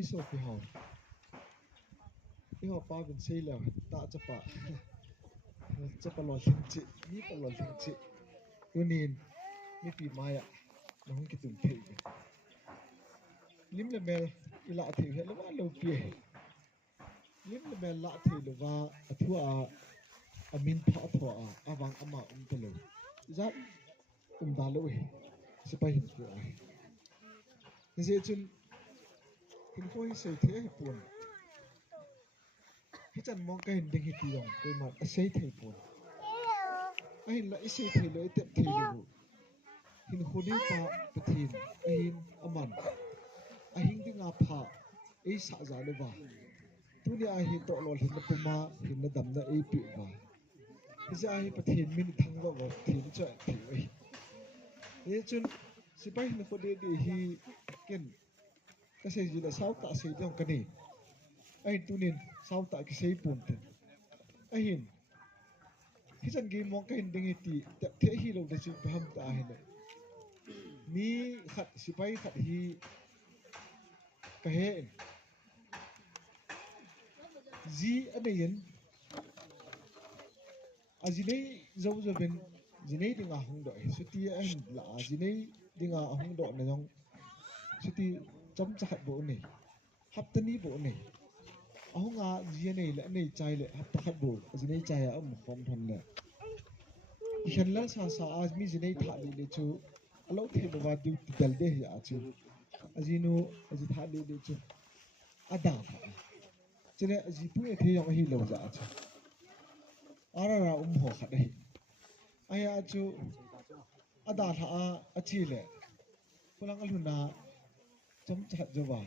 iso pi hau pa bin sei le ta chapa lo hling chi ni pa lo hling chi tunin mi pi maya na hung ki tum thei lim le mel ila thei he lo wa lo pi lim le mel la thei lo wa athua amin pha thua awang ama to lo zat da lo he sipai hin ko ai je chun hin khoi sei the he pun hi chan mong ka hin ding hi ti yong ko ma a sei thei pun ai la i sei thei lo i tep thei lo hin khoni pa pathin ahin aman ahing dinga pha ei sa za le ba tu ni a hi to lo hin na puma hin na dam na ei pi ba hi ja hi pathin min thang lo wa thin cha thi ai ye chun sipai hin ko de hi ken ka sei ji la sau ta sei dong ka ni ai tunin sau ta ki sei pun ten ahin hi chan gi mong ka hin ding hi ti te hi lo de chu ham ta hi ne mi khat sipai khat hi ka he ji adayen ajinei zo zo ben jinei dinga hung do suti an la jinei dinga hung do na yong suti chom chahat bo nei haptani bo nei ahunga jianei la nei chai le hapta khat bo jinei chai a khom thon le khan la sa azmi jinei tha le chu alo the no wa du dal de ya chu ajinu aji tha le chu ada pha chene aji pu e the yong hi lo za chu ara ra ho khat hi aya chu ada tha a chi le pulang aluna chom chat jawa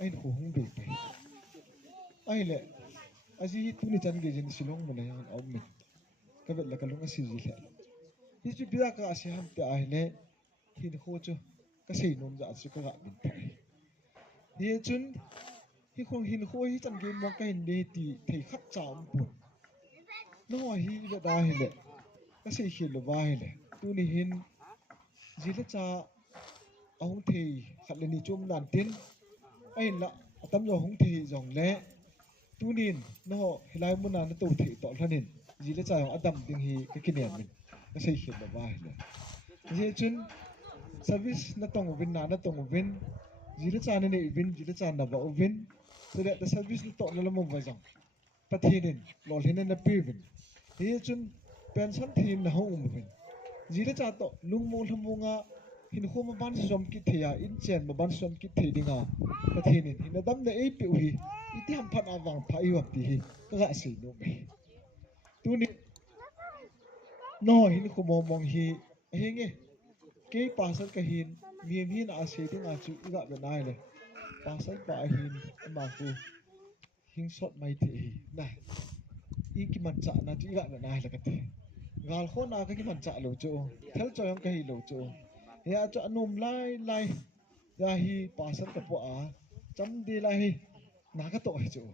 ai ho hung be pe ai le aji tu ni chan ge jin silong mana yan om me ka bet la kalung asi ji le hi chu bia ka asi ham te ai le hin ho chu ka sei nom za chu ka ga bin thai hi chun hi khong hin ho hi chan ge mo ka hin de ti thei khat cha om pun no hi ga da hi le ka sei hi lo ba hi le tu ni hin ji le cha ahung thei khat le ni chum dan tin ai la atam yo hung thei jong le tunin no hilai muna na to thei to thanin ji le cha adam ding hi ka kinian min ka sei hi lo ba hi le je chun service na tong win na tong win ji le cha ne win ji le cha na ba win so that the service na to na lo mo ba jong pathinin lo hin na pi win je chun pension thin na ho win ji le cha to lung mo lhumunga hin khoma ban som ki thea in chen ma ban som ki the dinga pathinin hin dam na ei pi hi iti ham phat awang phai wa ti hi ka ga sei no me tu ni no hin khomo mong hi henge ke pasal ka hin miem hin a se dinga chu iga be nai le pasal pa hin ma ku hing sot mai the hi na i ki man cha na ti iga be nai le ka the gal kho na ka ki man cha lo chu thel cho yang ka hi lo chu ya cho anum lai lai ya hi pasal ka po a cham de lai hi na ka to hi chu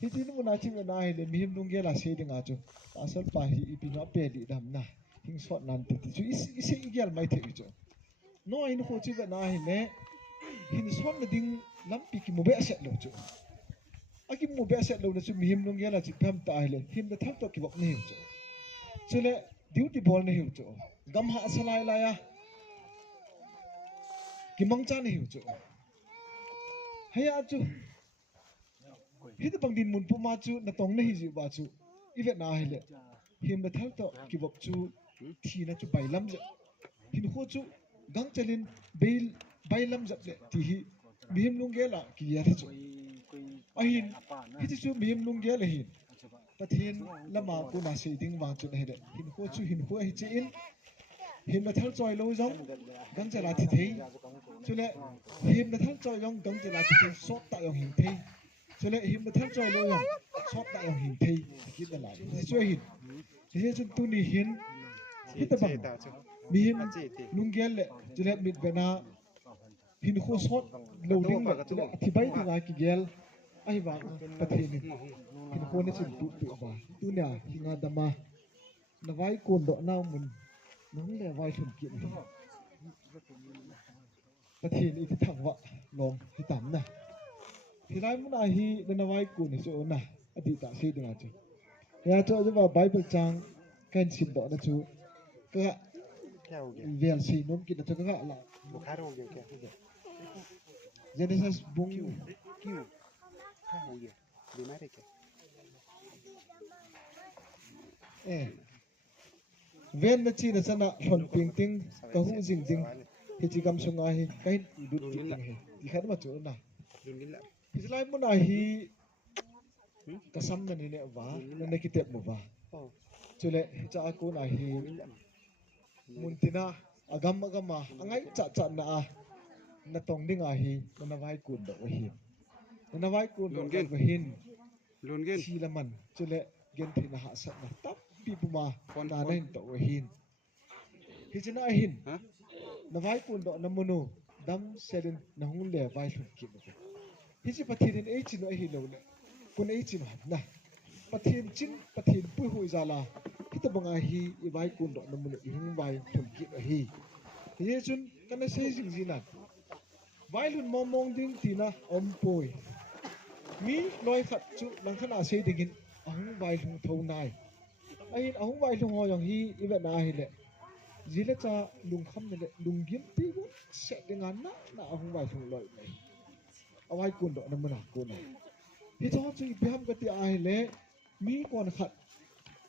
hi tin mo na chi me na hi le mihim lung ge la se dinga chu pasal pa hi i pi no pe li dam na hing sot nan ti chu isi i gel mai the chu no in ho chi ga na hi le hin son na ding lam pi ki mo be set lo chu aki mo be set lo na chu mihim lung ge la chi pham ta hi le him da thak to ki bok ni hi chu chu le duty ball ni hi chu gam ha salai la ya ki mang cha ni hi chu haya chu hi ta bang din mun pu ma chu na tong na hi ji ba chu i ve na hi le him da thak to ki bok chu thi na chu bai lam ja hin ho chu gang chalin bail bailam jat le ti hi bihim lung ge la ki ya chu ahin hi chu bihim lung ge le hin pathin lama ku na sei ding wang chu he de hin ho chu hin ho hi chi in him na thal choi lo jong gang chala thi thei chu le him na thal choi jong gang chala thi thei sot ta yong hin thei chu le him na thal choi lo jong sot ta yong hin thei ki da la hi chu hin hi chu tu ni hin hi ta bang mihim lunggel le chule mit bena hin kho sot loading le chule thi bai tu ga ki gel ai ba pathin hin kho ne chin tu tu ba tu nya hinga dama na vai kon do na mun nang le vai thun ki pathin i thi thak wa long hi tam na Israel mun ahi na wai ku ni so na adi ta si dinga chu ya cho ju ba bible chang kan sin do na chu ka क्या हो गया vel si nom ki na chu ka la बुखार हो गया क्या Genesis bung क्यों क्या हो गया बीमार है क्या eh ven na chi na sana hon ping ting ka hu jing jing hi chi gam sunga hi kai du ti ting hi ti khan ma chu na लून गिल्ला Israel mun ahi kasam na ni ne wa na ne kitep mo wa ओ chule cha ko na hi गिल्ला muntina agam agama angai cha cha na a na tong ding a hi na vai kun do hi na vai kun do Lungin. ko hin loon Gill si la man chule gen thi na ha sa na tap pi pu ma Phone, na phone. nen to hin hi china hin हाँ na vai kun do na munu dam sedin na hung le vai thun ki mo hi chi pathirin ei chi no hi lo le kun ei chi ma na pathin chin pathin pu hu zala hi ta banga hi i vai kun do na munu i hung vai thun ki hi hi chun kana sei jing jinan vai lun mom mong ding tina om poi mi loi khat chu lang khana sei dingin ahung vai lung thau nai ai ahung vai lung ho yang hi i ve na hi le zile cha lung kham le lung gim pi gu se dinga na ahung vai lung loi nei awai kun do na mana ko nei hi cho chu i biham gati ai le mi kon khat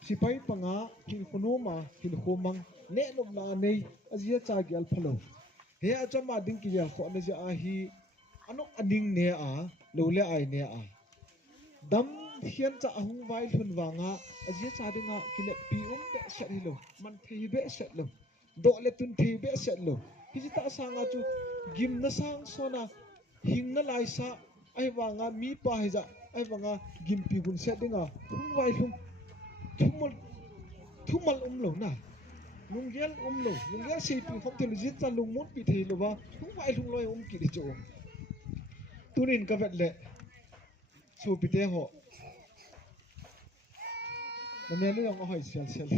sipai panga hin khunoma hin khomang ne nom na nei azia cha gyal phalo he achama ding ki ya kho na ja a hi anok ading ne a lo le ai ne a dam hian cha ahung vai thun wanga azia cha dinga kile pi be set hi lo man thei be set lo do le tun thei be set lo hi ji ta sanga chu gim na sang sona hing na lai sa ai wanga mi pa hi ja ai wanga gim pi gun set dinga hung vai thun thumal lo na lunggel lo lunggel sei pi khom thil ji cha lung mun pi thei lo ba hung vai lung loi ki di chu tunin ka vet le su pi te ho na me lu yang hoi sel sel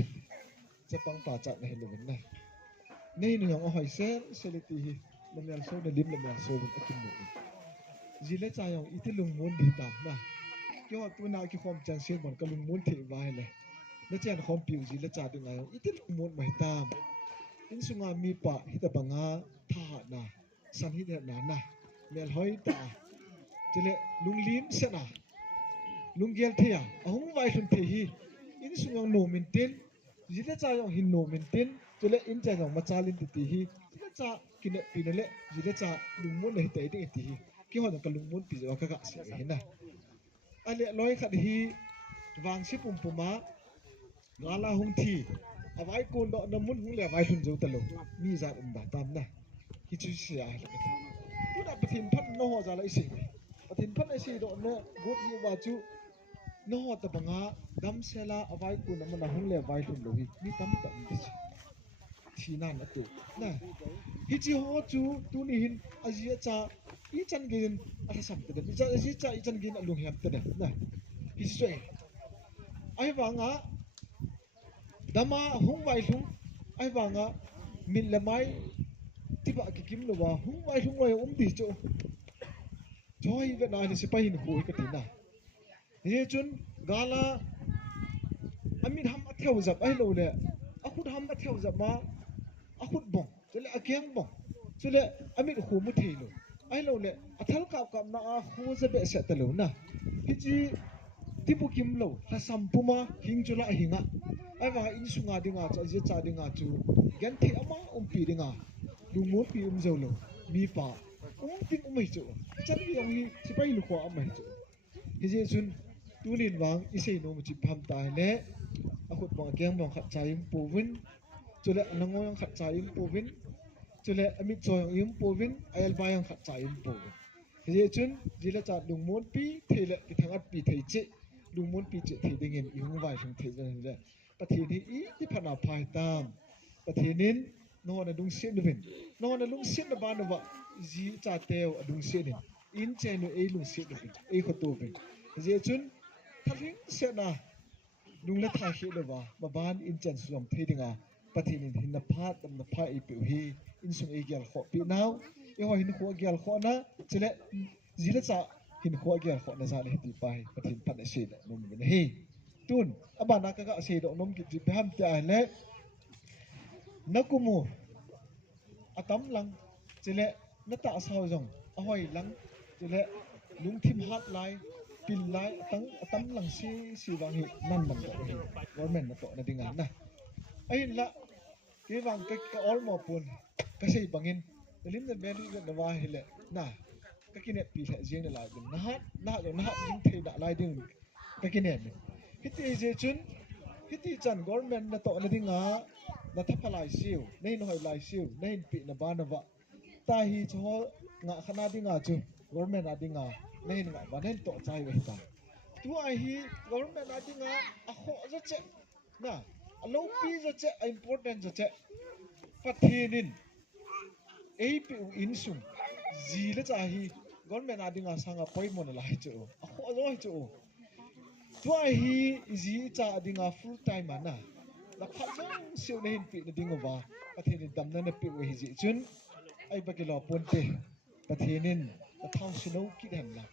cha pang pa cha na he lo na nei nu yang hoi sel sel ti hi na me so na lim na me so bu akin mo ji le cha yang iti lung mun di ta na kyo tu na ki khom chan sil mon ka lung mun thei vai le na chen khom piu ji le cha du nga iti lung mun mai tam in sunga mi pa hita banga tha na san hi na na mel hoi ta chele lung lim se na lung gel thia ahung vai thun the hi in sunga no min ten jile cha yong hin no min ten chele in cha yong ma cha lin ti hi jile cha kine pinale jile cha lung mun nei te ti hi ki ho na ka lung mun pi jo ka ga se hi na ale loi khat hi wang si pum puma ngala hung thi avai kon do na mun hung le vai thun jo talo mi za da tam na hi chu sia ha le tu da pathin phat no ho za lai sing pathin phat ai si do no gut hi wa chu no ho ta banga dam sela avai kun na na hung le vai thun lo hi mi tam tam ti thi na na tu na hi chi ho chu tu ni hin azia cha i chan gin a sam te da i cha i chan gin a lung hem te da na hi chi so ai wanga dama hung vai lung ai wanga min lamai tiba ki kim lo wa hung vai lung loi di cho choi ve na ni sipai hin hu ka tina ye chun gala amin ham atheu zap ai lo le akhut ham atheu zap ma akhut bong chele akyang bong chele amin hu mu thei lo ai lo le athal kap kap na a hu za be se ta lo na hi chi tipu kim lo la sampuma hing chula hinga ai wa in sunga dinga cha je cha dinga chu gen thi ama pi dinga lung mo pi zo lo mi pa tin mai chu chan wi yong hi sipai lu kho amai chu hi je chun tunin wang isei no mu chi pham ta le akhut bong kyang bong khat chai pu win chule anango yang khat chai pu win chule amit choy yum pu win ayal ba yang khat chai pu win hi je chun jila cha lung mo pi thele ki thangat pi thei che lung mon pi che thei dingin i hung vai sung thei jan ja pathin hi i ti phana phai tam pathinin no na dung sin win no na lung sin ba na ba ji cha teo adung sin in che no e lung sin win e kho to win je chun thaling se na lung la tha hi lo ba ma ban in chen som thei dinga pathinin hin na phat tam na pha i pi hi in sung e gyal kho pi naw e ho hin kho gyal kho na chele ji la cha hin kho ge kho na za le ti pai pathin phat se da nom ben hi tun abana ka ga se do nom ki ti ham ta le nakumu atam lang chile nata sao jong ahoi lang chile lung thim hat lai pin lai atam lang si wang hi nan man do hi government na to na dinga na ai la ke wang ka all mo pun ka sei bangin lim na beli na wa hi le na ka kinet pi la jeng na lai bin na jing thei da lai ding ka kinet hiti je chun hiti chan government na to na dinga na thapalai siu nei no hai lai siu nei pi na ba na wa ta hi cho nga khana dinga chu government a dinga nei nga ba nen to chai we ta tu ai hi government a dinga a kho za che na a lo pi za che important za che pathinin ap in sum ji la cha hi government a dinga sanga poi mon la hi chu a kho zo hi chu tu ai hi ji cha dinga full time na la pha jang siu nei pi na dinga wa pathinin dam na pi we hi ji chun ai ba ki lo pon te pathinin ta thau sino ki den la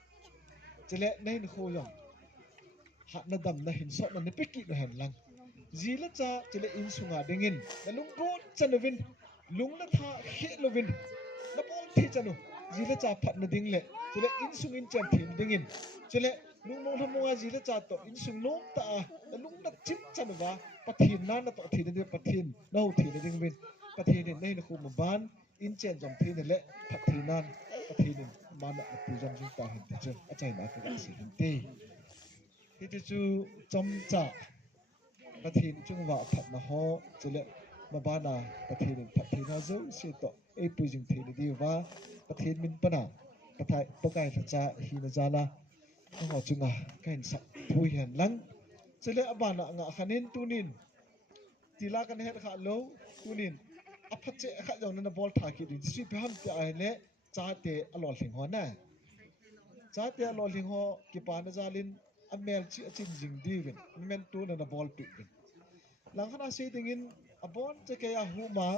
chele nei n kho yong hat na dam na hin so na ne pi ki no hen lang ji la cha chele in sunga dingin na lung bo chanovin lung la tha he lovin na bol thi chanu ji la cha phat na ding le chele in sung in chan thim dingin chele lung mong tha monga ji la cha to in sung no ta na lung na chim chanu wa pathin na na to thi de pathin no thi de ding win pathin nei na khu ma ban in chen jom thi ne le phat thi nan pathin man na pu jom jing ta hin ti chen a chai na ka si hin ti ti chu chom cha pathin chung wa phat na ho chele ma ba na pathin phat thi na zo si to e pu jing thi di wa pathin min pa na pathai pakai tha cha hi na za la ho chunga kain sa thui hen lang chele abana nga khanin tunin tila kan het kha lo tunin aphat che kha jong na bol tha ki din si pham te ai le cha te alol thing ho na cha te alol thing ho ki pa na zalin amel chi achin jing di win men tu na bol pi win lang khana se dingin abon che ke ya hu ma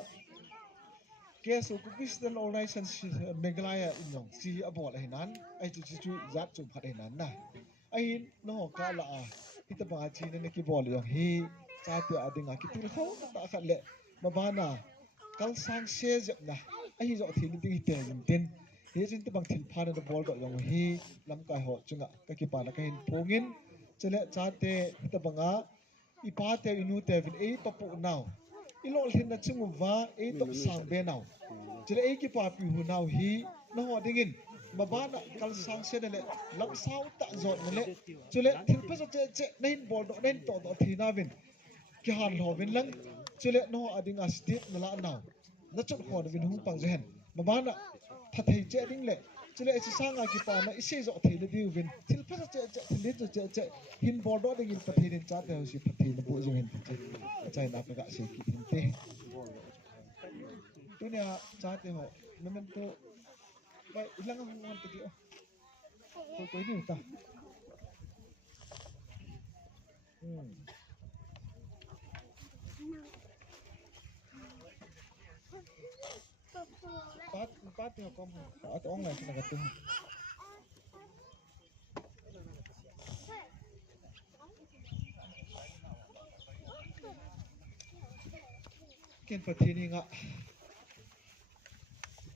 ke so ku christian organization megalaya inong si abol ai nan ai chu zat chu phat ai nan na ai no ka la a ita ba chi na ki bol yo hi cha te adinga ki til kho ta khat le ma ba na kal sang se jep na ai zo thi ni ding te jin tin he jin te bang thil pha na bol do yong hi lam kai ho chunga ka ki pa na ka hin phongin chele cha te ta banga I pa te inu te vin e pa pu now I lo hin na chungu wa e to sang be now chele e ki pa pi hu now hi na ho dingin ma ba na kal sang se le lam sau ta zo le chele thil pa che nei bol do nei to do thi na vin ki han lo vin lang chele no ading a state na la now na chot ho vin hung pang je hen ma ba na phathei che ding le chele chi sanga ki pa na ise zo thi le diu vin thil pa che hin bol do ding in pathei din cha te ho si pathei na bo je hen chai na ka ga se ki hin te dunia cha te ho men to ba ilang ang hong te di o ko ni ta pat yo kom at ong lai na gatung ken pathini nga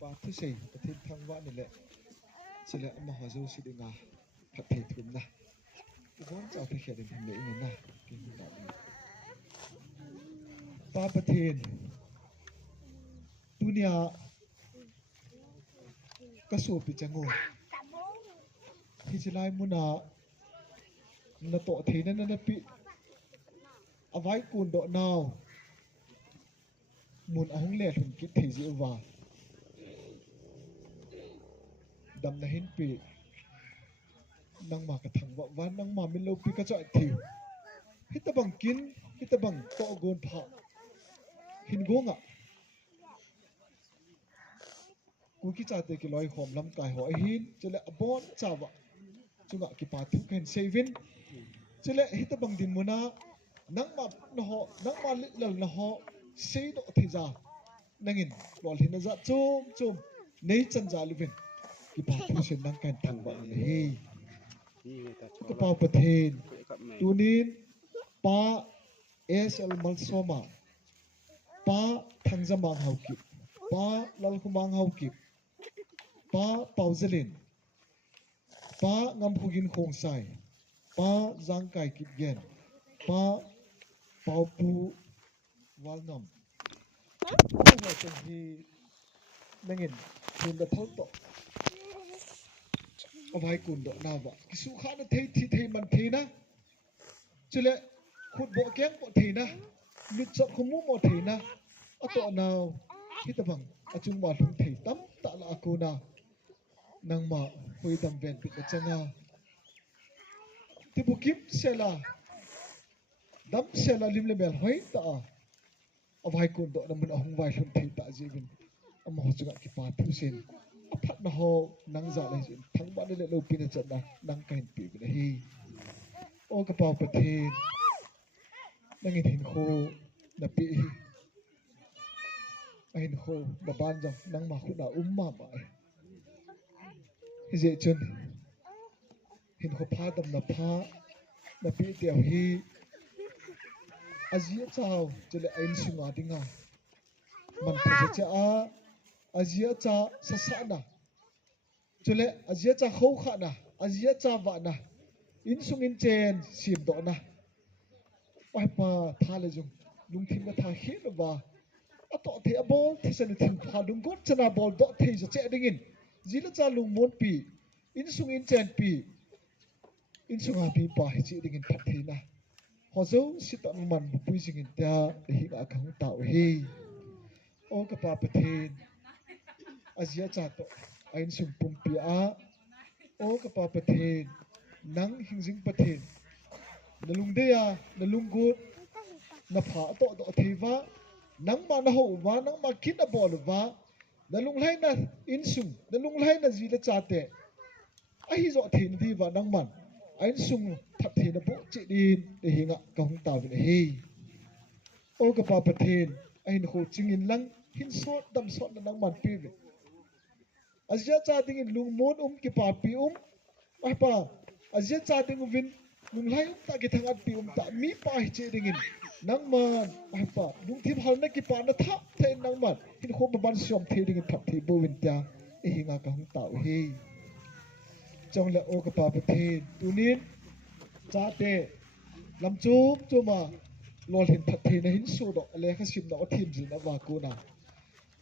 pa thu sei pathin thang wa ni le chile ma ho zo si dinga pathei thum na bon chau the khe din le in na ki na pa pathin dunia kaso pi chango hi chilai muna na to theina na pi avai kun do now mun ahung le thun ki thei ji wa dam na hin pi nang ma ka thang wa wan nang ma min lo pi ka choi thiu hitabang kin hitabang to gon pha hin gonga ku ki cha te ki loi khom lam kai ho hin chele abon chawa chunga ki pa thu khen sevin chele hitabang din muna nang ma no ho nang ma lit lal na ho sei do thi za nangin lol hin za chum nei chan za livin ki pa thu sen nang kan thang ba le hi đi người ta cho ka là pa pathen cái cặp này tunin pa SL mal soma pa thangjamang hauki pa lalkhumang hauki pa pauzelin pa ngamhugin khongsai pa zangkai kitgen pa paupu walnam wa chen hi nangin thun da thol to avai kun do na ba kisu kha na thei thi thei man thei na chule khut bo keng bo thei na lut chot khumu mo thei na ato naw hi ta bang achung ma thung thei tam ta la ko na nang ma hui dam ven pi ka changa ti bukim sela dam sela lim le mel hoi ta avai kun do na mun ahung vai thun thei ta jibin ama ho chuga ki pa thu sen aphat na ho nang za le jin thang ba le lo pi na chat na nang kain pi bi hi o ka pa pathen nangin hin kho na pi hi hin kho na ban jong nang ma khu na umma ba hi je chun hin kho pha dam na pha na pi tiao hi azia chao chele ain sunga dinga man pha cha a azia cha sa sa na chele azia cha kho kha na azia cha wa na in sung in chen sim do na pai pa tha le jung lung thim na tha hi lo ba a to the a bol thi san thim pha lung got chana bol do the zo che ding in zila cha lung mon pi in sung in chen pi in sung ha pi pa hi chi ding in phat thi na ho zo sit ang man bu pui sing in ta hi ga khang ta hi o ka pa pathen azia cha to ain sung pum pi a o ka pa pathen nang hingjing pathen na lung de ya na lung gut na pha to do theiwa nang ma na ho wa nang ma kin na bol wa na lung lai na in sung na lung lai na ji la cha te a hi zo thin di wa nang man ain sung that the na bo chi din de hinga ka hung ta bi hi o ka pa pathen ain ho ching in lang hin so dam so na nang man pi bi azia cha ding in lung mon ki pa pi ai pa azia cha ding vin lung lai ta ki thang at pi ta mi pa hi che ding in nang man ai pa lung thim hal na ki pa na tha the nang man hin kho ban som the ding in thap thi bo win ta e hinga ka hung ta hi chong le o ka pa pathen tunin cha te lam chu ma lol hin that the na hin su do le kha sim na o thim jin na wa ko na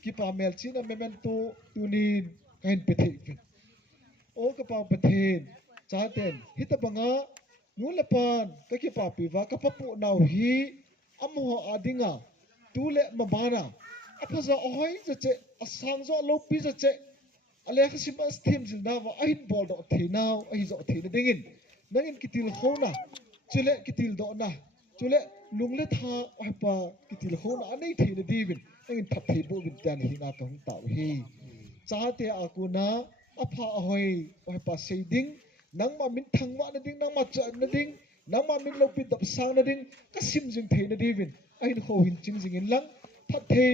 ki pa mel chi na memento tunin kain pe thi vin o ka pa pathen cha ten hita banga nu le pan ka ki pa pi wa ka pa pu nau hi amo adinga tu le ma bana apa za oi za che asang zo lo pi za che ale kha sim as thim jin na wa ahin bol do the nau ai zo the na dingin nangin kitil khona chule kitil do na chule lung le tha ai pa kitil khona anei the na divin nangin thap the bo bin tan hi na ka hung ta hi cha te akuna apa ahoi ai pa seiding nang ma min thang ma na ding nang ma cha na ding nang ma min lo pi dap sang na ding ka sim jing the na divin ain ho hin ching jing in lang that the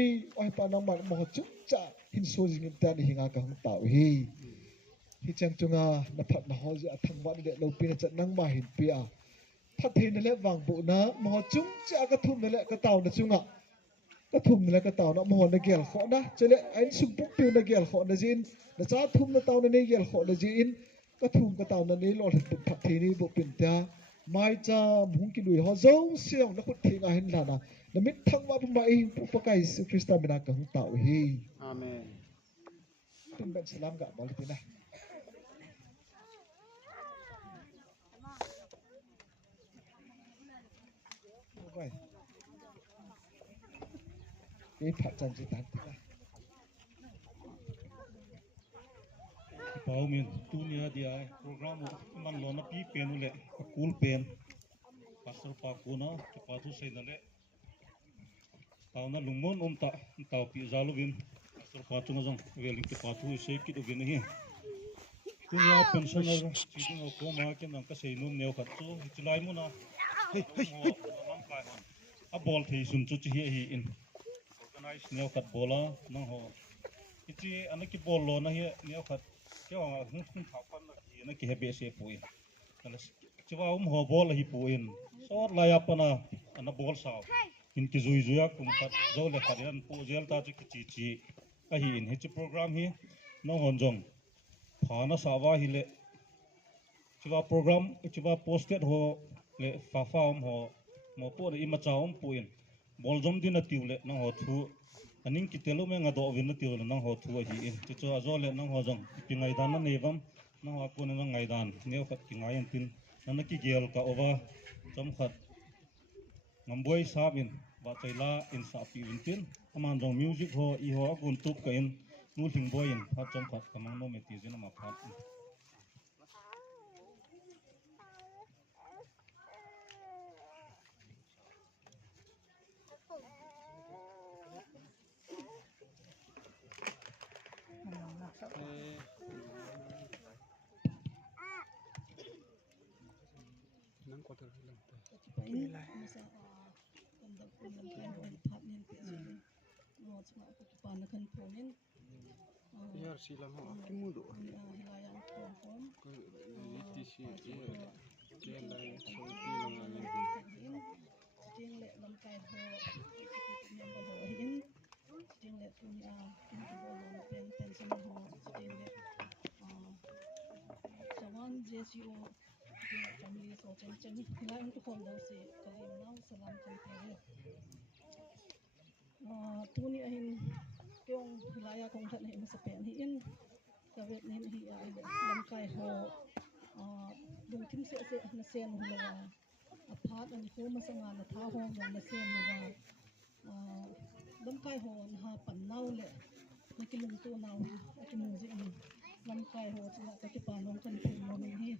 ai pa nang ma mo chu cha hin so jing in tan hi nga ka hung ta hi hi chang chunga na phat na ho ja thang ma de lo pi na cha nang ma hin pi a that the na le wang bu na mo chung cha ka thum na le ka taw na chunga ka thum na ka taw na mo na gel kho na chele ain sum puk pi na gel kho na jin na cha thum na taw na ne gel kho na jin ka thum ka taw na ne lo thut phat the ni bo pin ta mai cha mung ki lui ho zo siang na khut thi nga hin la na mit thang ma ma i pu pa kai su krista me na ka hung taw hi amen tum ben salam ga bol ti na vai cái phát triển chỉ tán tức là Pau min tunia dia program man lona pi penu le cool pen pastor pa kuna ke patu sei na le tau na lungmon ta tau pi zalovin pastor patu ngong velin ke patu sei ki do gen hi tunia pensioner siding o ko ma ke nang ka sei num neu khat chu chilai mu na lam kai han a bol thei sun chu chi hi in organize neu khat bola nang ho ichi anaki bol lo na hi neu khat cho hung thảo pan là cái hebe se puin là chiwa ho bol hi puin so la ya pana ana bol sao in ki zui zuya kum khat zo le kharian pu zel ta chi chi a hi in hi program hi no hon jong phana sawa hi le chiwa program chiwa posted ho le fa ho mo po le ima chaum puin bol jom din atiu le no ho thu aning ki telu me nga do win na tiu le no ho thu hi in chi cho zo le no ho jong pi ngai dan na nei bam no ha ko na ngai dan neu khat ki ngai an tin na ki gel ka ova chom khat ngamboi sabin ba chaila in sa pi win tin aman jong music ho I ho gun tup ka in nu thing boy in phat chom khat kamang no me ti jena ma phat nang ko to lang to Ini masa untuk penyampaian department PSB mau cuma aku kepanakan ponin yar silang ho kimudo hilayang form ko ltc ke lai so ti lang in sting le lamkai ho yang ho in sting le punya pintu bolon pension ho sting le sawan JCO family so chen hilayang tu form daw si kalim now salam chen pare tuni ahin yung hilaya kong tan hi masapen hi in kawet nin hi ay lamkai ho dung tim se na sen hulawa apart ani ko masanga na tha ho yang na sen hulawa lamkai ho na ha pan naw le na kilung to naw ki music ni lamkai ho cha ka ki panong kan phim mo ni hi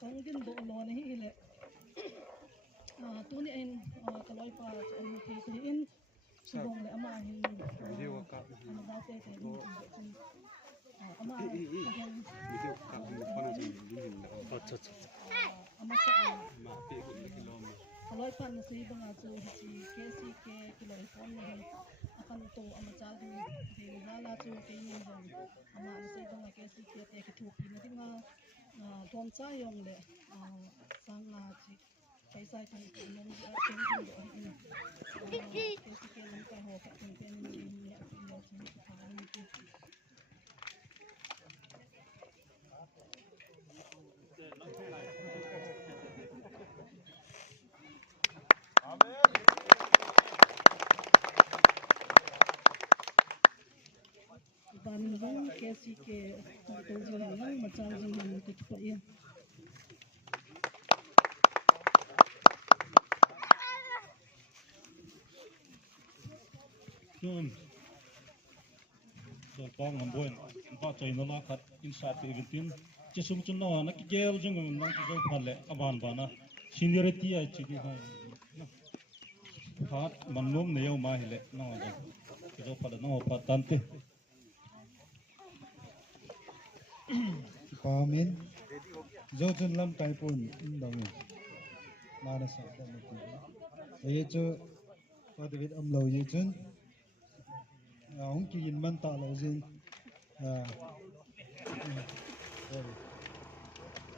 kang din do lo na hi le tuni ahin kaloi pa ani hi in subong le ama hin video ka ama da te te ama video ka ni ko na jing din acha acha ama sa ma pe ko ni kilom kaloi pan na si banga chu si KCK kiloi phone ni akan to ama chal din he wala chu ke ni jong ama na si banga KCK te ki thu pi na dinga thom cha yong le sang nga chi paisa kan nong ja chen din do in KCK lang ka ho ka pen pen ni ni a pi yo chen ka ha ni ki Bandung KCK to jing yang macam jing yang tu cepat ya. chun so pa ngamboi pa chai na la khat inside pe vitin che sum chun na na ki gel jung na ki zo phale aban bana seniority ai chi di ha phat manum ne yo ma hile na jo ki zo phale na phat tante Pamin zo chun lam kai pun in dong ma na sa da ma ti ye chu pa David am lo ye chun hong ki in man ta lo jin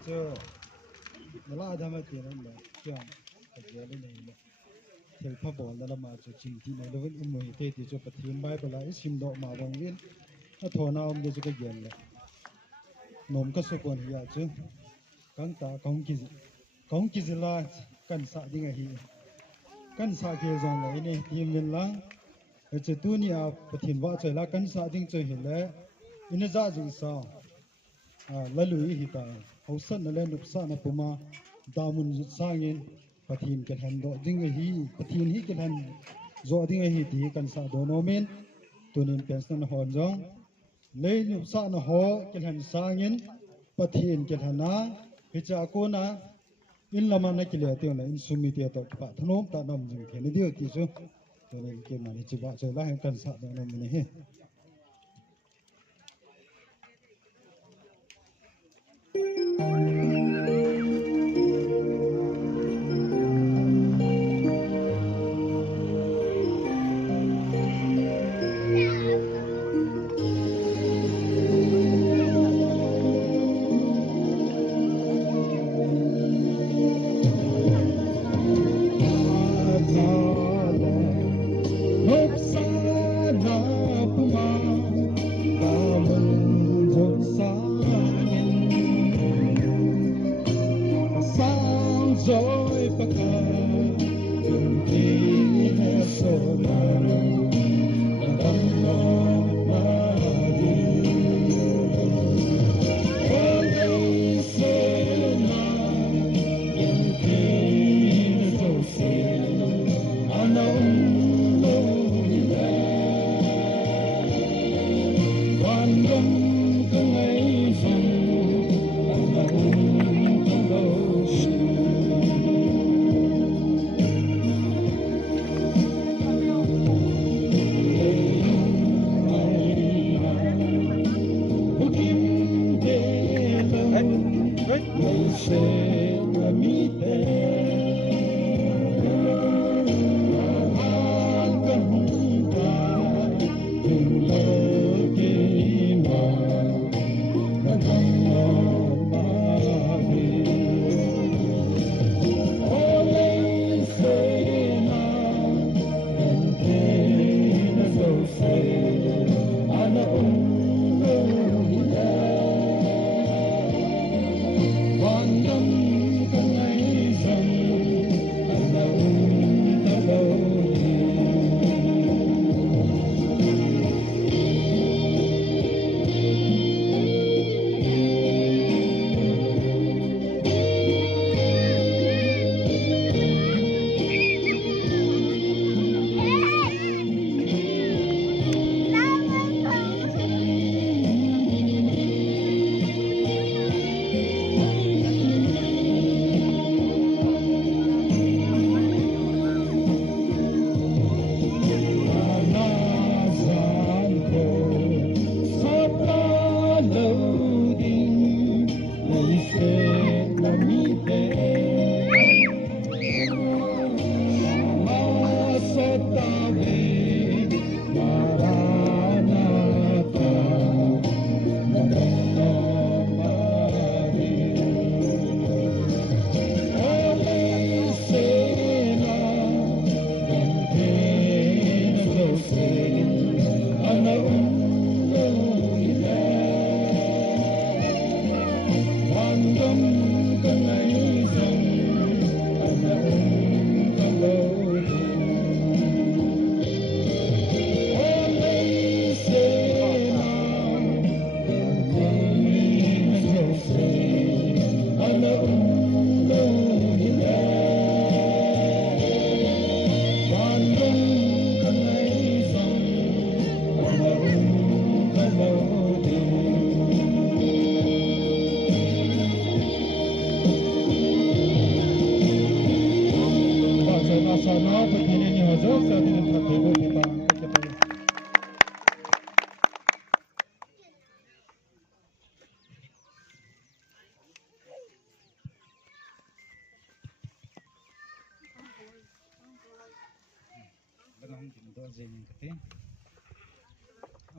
chu la da ma ti na la chang ka je le nei le thel pha bol la ma chu ching ti na lo in mo te ti chu pathian bai bala isim do ma wang win a thona om de chu ka gen le nom ka so kon hiya chu kang ta kong ki zila kan sa ding a hi kan sa ke zong le ni tim min lang e chu tu ni a pathin wa chai la kan sa ding chai hi le ina za jing sa la lu hi ta ho san na le nup sa na puma damun zu sangin pathin ke han do ding a hi pathin hi ke han zo ding a hi ti kan sa do no men tunin pension hon jong lấy nhục sa nó ho cái hành sang in pathin cái hành na hi cha ko na in lama na kile tiêu na in sumi tiêu to pa thanom ta nom jing the ni dio ti su cho nên cái mà ni chi ba cho la hen kan sa do nom ni he joy paka kunti na sona nadam no madi always say na kunti na jose anam no ila wandam kangai san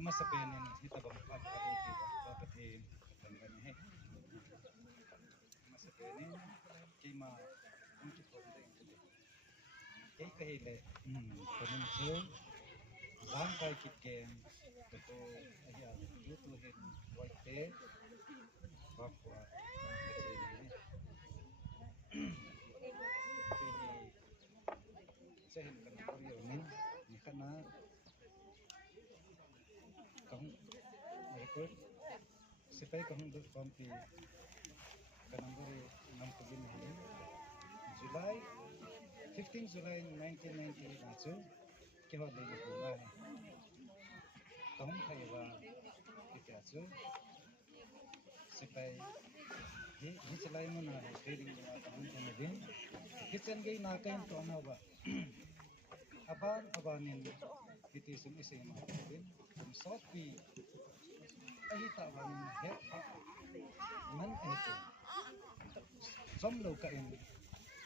Ama sa penin ita bang pagkaiti bakati katanggan he ama sa penin kay ma unkit ko dai kay kahile kanin so lang kay kitken to aja yutuhin waite bakwa sehin kan koryo ni kana kahung record sipai kahung dot kompi kanambori 6 hari July 15 July 1998 nacho keho dei bunga kahung khaiwa itacho sipai hi chalai mo na trading na kahung kanadin kitchen gay na kain to ano ba abanin iti sum isay mga din sum sopi ahita abanin het man ito somlo kain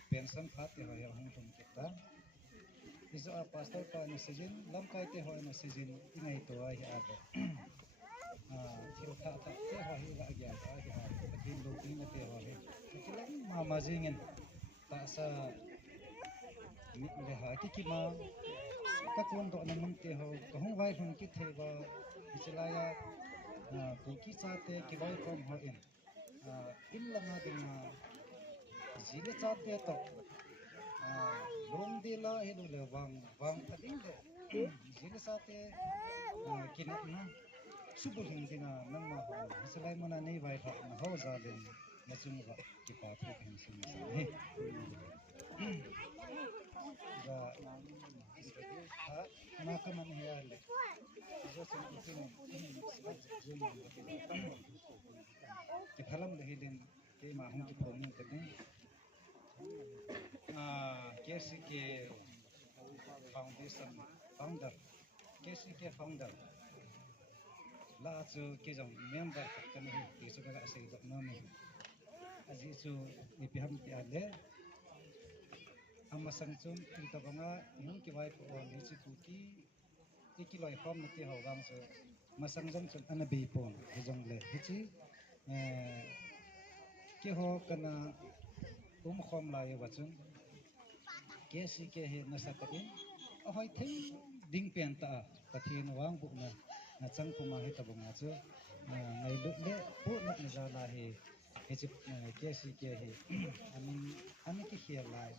pensan phat ya ya hung tum kita iso a pastor pa na season lam kai te ho na season ingai to ay ado ta te ho hi la agya ta ya tin lo tin na te ho he kilang mamazingin ta sa mi le ha ki ma kakuan do namun te ho kahung vai hun ki the ba isilaya ku ki sa te ki vai from ho in langa ding zile chat te to long de la he le wang ading le zile sa te kinat na subul hin dina nang ma ho selai mana nei vai tha na ho za den na chung ga ki pa thu hin sim sa he ga na ka man he ale jo sen isin ke phalam le hin ke ma hum ki phom ni te ne KCK Foundation founder KCK founder la chu ke jong member kan hi ti chu ka sei dok no me aji chu ipiham ti ale amma sang chun ti ka banga hum ki vai ko ni chi tu ki ikiloi form na ti ho wang chu masang jong chun ana be pon ke jong le hi chi ke ho kana khom la ye wachun KCK he na sakatin ahoi thei ding pen ta pathin wang bu na chang kuma he tabunga chu ngai lu le pu na za la he chi KCK he amin ki hiar lai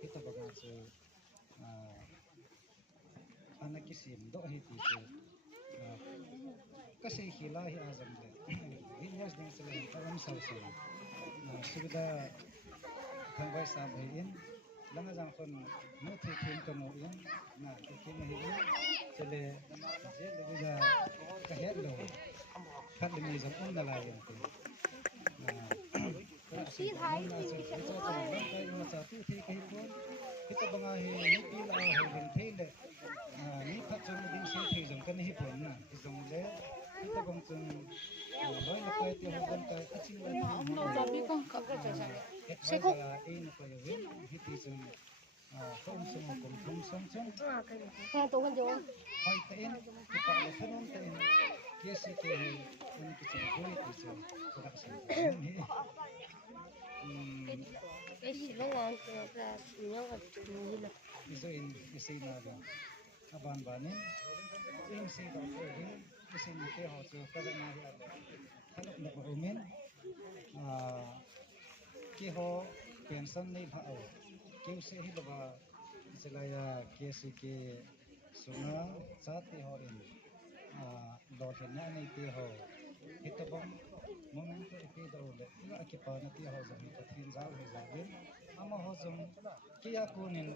he tabunga chu ana ki sim do he ti chu ka sei hila hi azam le in yas ding se le kalam sau sau subida thangwai sa bhai in langa jang kon mu thi thim ka mu in na ke ke me hi chele je le ga ka het lo khat le me jang on na la yin te si thai si ke so ka ma cha tu thi ka hi ko ki ta banga he ni pi la ho bin the le ni khat chon ding se thi jang kan hi pon na ki jong le ki ta bang chung loi na kai ti ho ban kai aching la ni sẽ không không sung cùng không sung chung Hai tụ con chuột. hỏi tên cái bảo là thân ông tên kia sẽ kể anh cái chuyện vui thì chuyện có đặc sản Cái gì nó ngon thì là nhớ là tụi mình là ví dụ in cái gì nào đó các bạn bạn ấy in gì đó cái gì mà cái họ chưa các bạn nào là các lúc nhập vào mình cái họ pension này họ kêu sẽ hết là selaya KCK sunga chati ho in lo thena nei ti ho hitabam moment ko ipi do le ila akipa na ti ho zami pathin zal ho zabin ama ho zum kiya kunin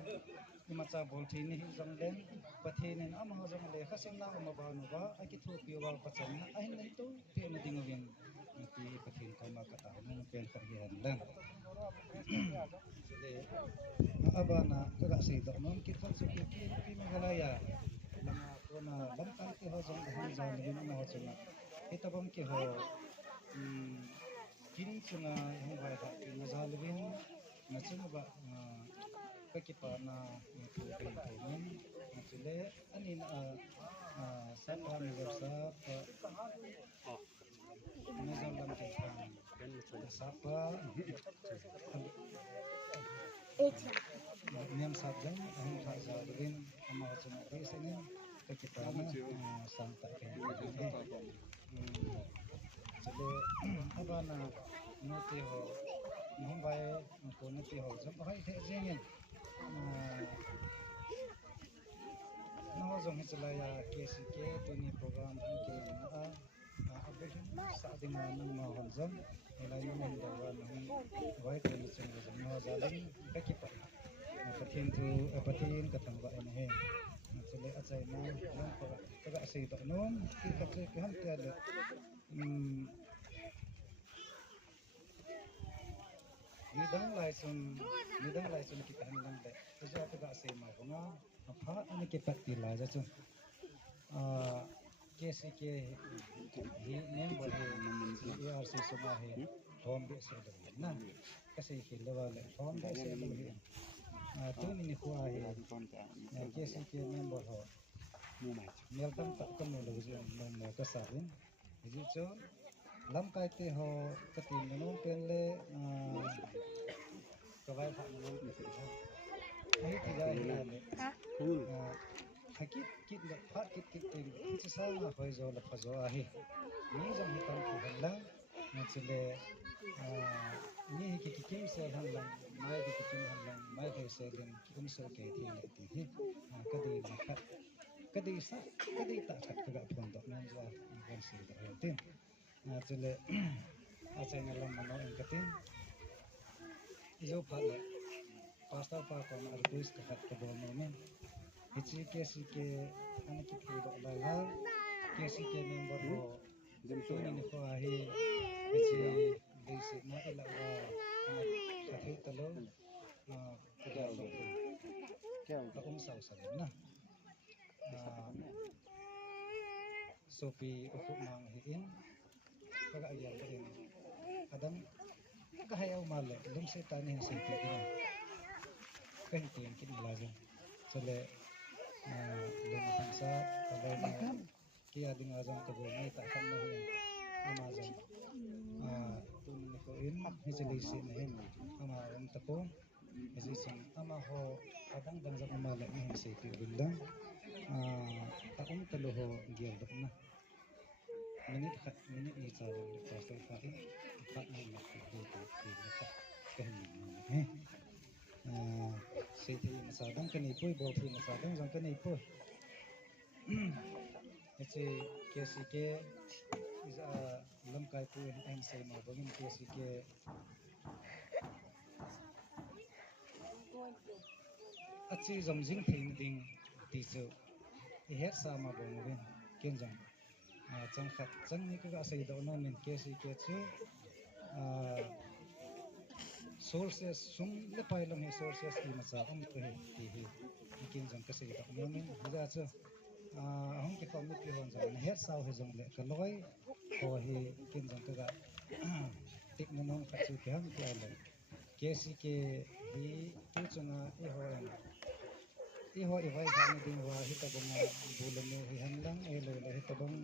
imacha bol thini hi zong len pathinin ama ho zong le khasim na ma ba nu ba aki thu pi wal pachan na ahin nei to te na dingawin ti pathin ko ma kata na pen khar hi han lang abana kaga sei do non ki khat su ki megalaya lama kona lamkal ki ho jong han ja le na ho chunga itabam ki ho kin chunga hong ba da ki na ja le bin na chunga ba ka ki pa na tu pe pe min na chule ani na sa pa mi ga sa pa na ja lam ki pa sa pa niam sabjang ahum tha za bin ama chuma be senin ka kita na santa ke chale abana no te ho mumbai ko no te ho jam hai the jengin no jong chala ya KCK tuni program ke na abhin sa ding na ma hon jam elai no da wa no wai ke ni chung jam no zalim ka ki pa pathin tu pathin ka tang ba en he chale achai na lam ko ka sei to non ki ka che ki han te le midang lai sun ki han lang le to ja ka sei ma ko na pha ani ki pat ti la ja chu KCK hi nem bol he ARC suma he thom be se do na ka sei ki le wa le thom be se do he tu ni khu a he KCK member ho mel tam tak kan lo je no ka sa bin ji cho lam kai te ho ka tin no pen le ka vai pha no ni se ha ai ti ga hi le hakit kit le phat kit kit te chi sa na hoi zo la pha zo a hi ni jong hi tam khu lang na chile ni ki kim se han lang mai ki kim han lang mai he se den ki so ke thi le ti hi ka di na khat ka di sa ka di ta khat ka phon do nan ja kan se da hen tin chele a chai na lam no en ka tin izo pha le pastor pa ko ma request ka khat ka bo no men ichi ke si ke an ki thu do la la ke si ke member ho dem to ni ko hi ichi dei se na ila wa ka thu ta lo ka da lo ka sao sa na sopi ufu mang hi in ka ga ya ka in adam ka hayaw male lum se ta ni se ti ni kan tin kin la jin chale lum kan sa ka ba na ki ading azam ka bo mai ta kan na hin amazon tun ni ko in hi chali se ne hin ama om ta ko hi sin ama ho adang dang za male ni se ti bindang ta ta lo ho gel dok na minute ni sa jang pastor fa in fa ni na ko ko na ka kan ni he se ti sa dang kan ni poi bol ti sa dang jang kan ni poi ese ke si ke is a lam kai pu en sai ma bangin ke si ke achi zam jing thing ding ti so i het sa ma bo mo ken jang chang khat chang ni ka sai do na men ke si ke chu sources sum le pai long he sources ti ma sa om ko he ti hi ken jang ka sai do na men ja chu hong ki pam ti hon jang het sao he jong le ka loi ko hi ken jang ka ga tik na nong kha chu ke ham ti ai le ke si ke hi tu chunga i ho i vai khang ding wa hi ta bang bulan ne hi han lang e lo le hi ta bang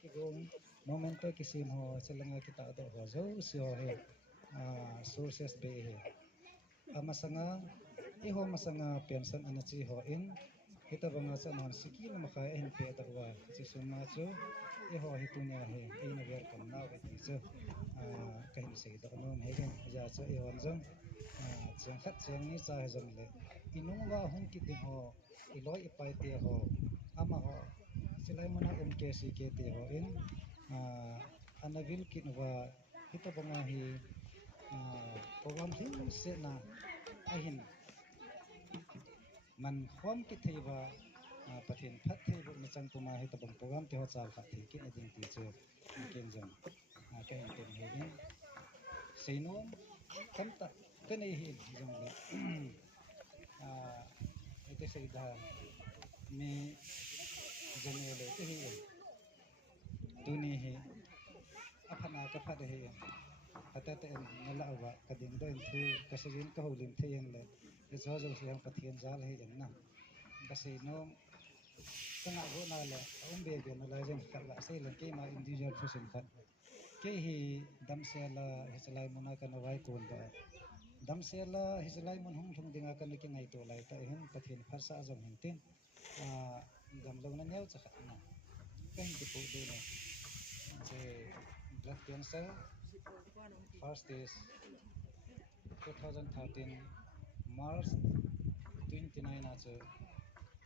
ki gong momento ki sim ho selanga ki ta do ho zo si ho he sources be he amasanga i ho masanga pension anachi ho in hi ta bang sa man siki na makha en pe ta wa chi suma chu i ho hi tu nya he e na wer kam na we ti chu ka hin se do no he gen ja chu i hon jong chang khat chang ni cha he jong le inung wa hung ki ding ho iloi ipai te ho ama ho silai mana ke si ke te ho in anavil kin wa hita banga hi program hin se na ahin man khom ki thei wa pathin phat thei bu na chang kuma hita bang program te ho chal kha thei kin ading ti chu ken jang ka hin ten he in seinom kam ta kanai hi jang le ite sei da me janele te hi tuni hi aphana ka pha de hi ata te nala wa ka ding do in thu ka sejin ka holim the yen le e zo zo siang pathian zal hi en na ka sei no ka na go na le be na la jen kha la sei le ke ma individual fashion khat ke hi dam se la hi salai muna ka na wai kon ba dam se la hi salai mun hung thung dinga ka ni ki ngai to lai ta hin pathian phar sa jom hin tin gam lo na neu cha khat na kan ki pu de na je blood cancer first is 2013 March 29 na chu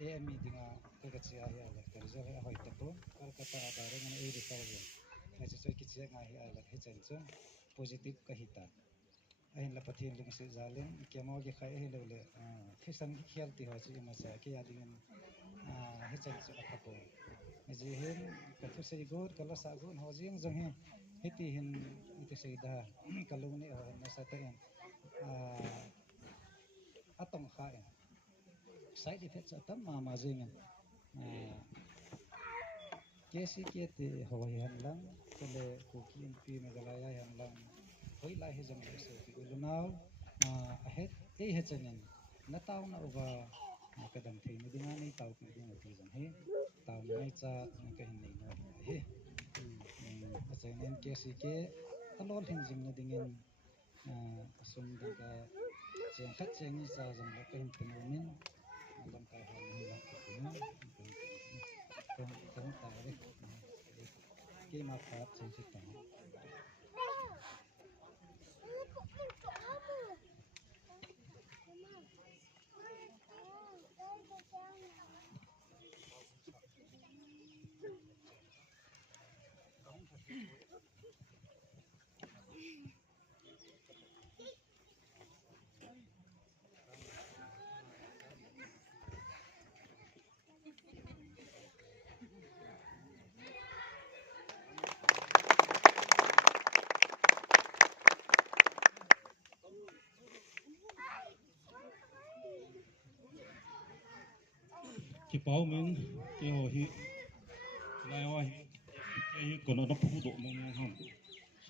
AME dinga ka ka chia hi ala ka result hi hoi ta ko Kolkata da re ngana e recover na chu ki chia nga hi ala hi chen chu positive ka hi ta ahin la pathian lung se zalen kemo gi khai he lo le fisan gi khial ti ho chi ma sa ki ya ding hi chen chu a ko ji hen ka thu sei god ka la sa gon ho jing jong he hiti hin ite sei da kalung ne ho na sa ta en atong kha en side effects atam ma jing en kesi ke te ho han lang kale ko ki en pi me gala ya han lang hoi lai he jong le se ti ulunau a het e he chen na taw na uba ka dam thei ni dinga nei taw ni dinga ti jong he taw nei cha na ka hin nei no he a chen en kesi ke alol hin jing na dingen asum da ka chen khat chen ni cha jong la ka hin pe no min lam ka han ni la ki na kan ta re ke ma phat chen chi ta cái bao mình cái hồ hi lại hoa hi cái còn nó phụ độ mong ham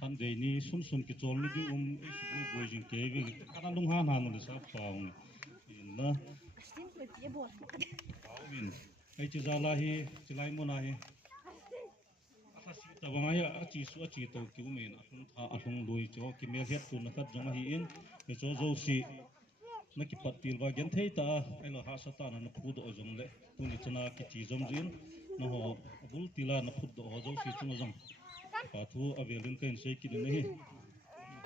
san dây ni sun sun cái chol ni đi ấy sụp bôi jing cái cái lung han han là sao sao na bao mình cái chỉ ra là hi chỉ lại muốn hi ta bang ai chỉ số chỉ tàu cứu mình ahung lui cho cái mẹ hết tu nó cắt giống hi in cái chỗ dâu si nó cái bát tiêu và gen thấy ta ai là hạ sát nó phụ độ giống lệ tu ni chana cái chỉ giống riêng nó họ bul tila nó phụ độ dâu si chung giống và thu avelin cái xây cái này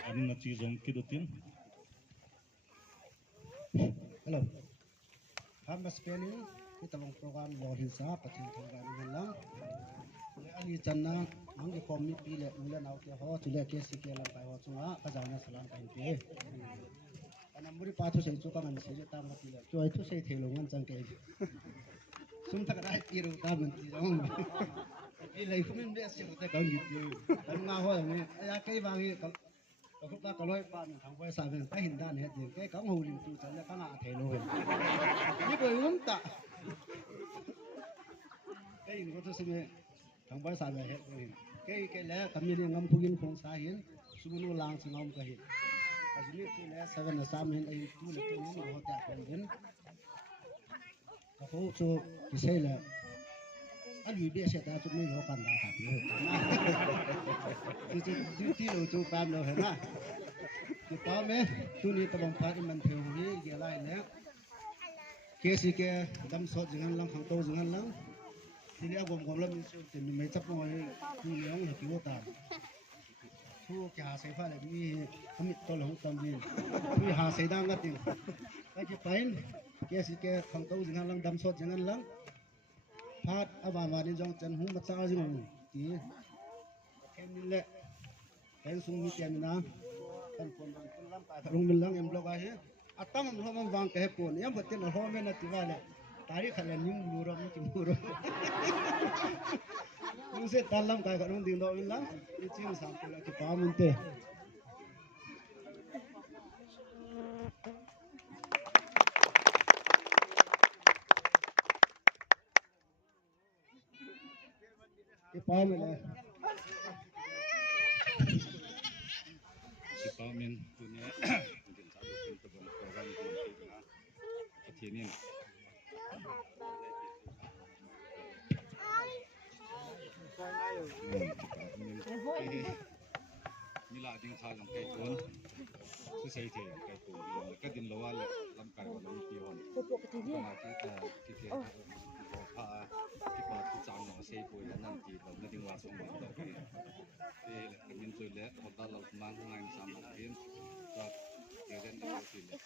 anh nó chỉ giống cái đầu tiên hello ham mas peni kita bang program lo hilsa patin thongga ni lang le ani channa ang ki form ni pi le ule nau ke ho chule ke si ke lam pai ho chunga ka jana salam kai ke ana muri pa thu sei chu ka man sei ta ma pi le choi thu sei thelo ngan chang ke sum thak dai pi ru ta man ti jong pi le khum be se ta ka ngi pi an nga ho ni ya ke ba ngi ka khúc ta lôi ba mình thằng quay xài về cái hình đàn hết thì cái cổng hồ liền tu chân là cái ngã thể luôn như vậy uống tạ cái hình của tôi xem thằng quay xài về hết rồi cái lẽ cầm như ngâm phu yên phong sa hiến sung nu lang sung ngâm cái hình cái gì cái lẽ seven là sam hiến ấy tu là tu nó họ trả tiền hiến cái phố cho cái xe là anh bị biết sẽ ta chúng mình họ cần đào tạo nhiềuที่เราจูบแเราเห็นนะที่ต่อไหมตัวนี้ตะบังพัดมันเที่ยวนี้เกี่ยวไรแล้วเคสิแกดำสดอย่างนั้นลังขังโตอย่างนั้นลังทีนี้ผมแล้วมีสิ่งไม่จับมวยมีเลี้ยงหิวตามทุกอย่างเสียฟ้าเลยมีขมิดตัวหลงตำดีมีหาเสียดังก็ติงไอ้ที่ไปเคสิแกขังโตอย่างนั้นลังดำสดอย่างนั้นลังพัดอาบานนี่จงจันหูมาจ้าจริงตีแค่นี้แหละแค่สุ่มมีเตียนนะท่านคนล้ำตายถ้าลงมิลลังเอ็มบล็อกอะไรอัตตามันหัวมันวางแค่ปนยังบัดเตียนหัวมันนั่นที่ว่าเนี่ยตาดิขันเลยนิ่มมูรมันจิ้มมูรมึงเสร็จตาล้ำตายกับลงดิ่งดอกมิลลังนี่จิ้มสามตัวที่ป้ามันเตะที่ป้ามันเลยcái bao mình tu này mình sẽ được cái tập program của mình là cái thiên nhiênมีหลายดิ้งชาลำไก่ต้นคือใส่เทียนไก่ต้นก็ดินละว่าลำไก่ว่าลำปีวันก็มาที่ที่เทียนพาที่ปอที่จางหนอเซปุยแล้วนั่นทีเราไม่ดิ้งว่าสมบูรณ์ต่อไปที่มินจุยและคนตาเราบางงานสามวันเพียงก็เดี๋ยวเดินไปสิเลย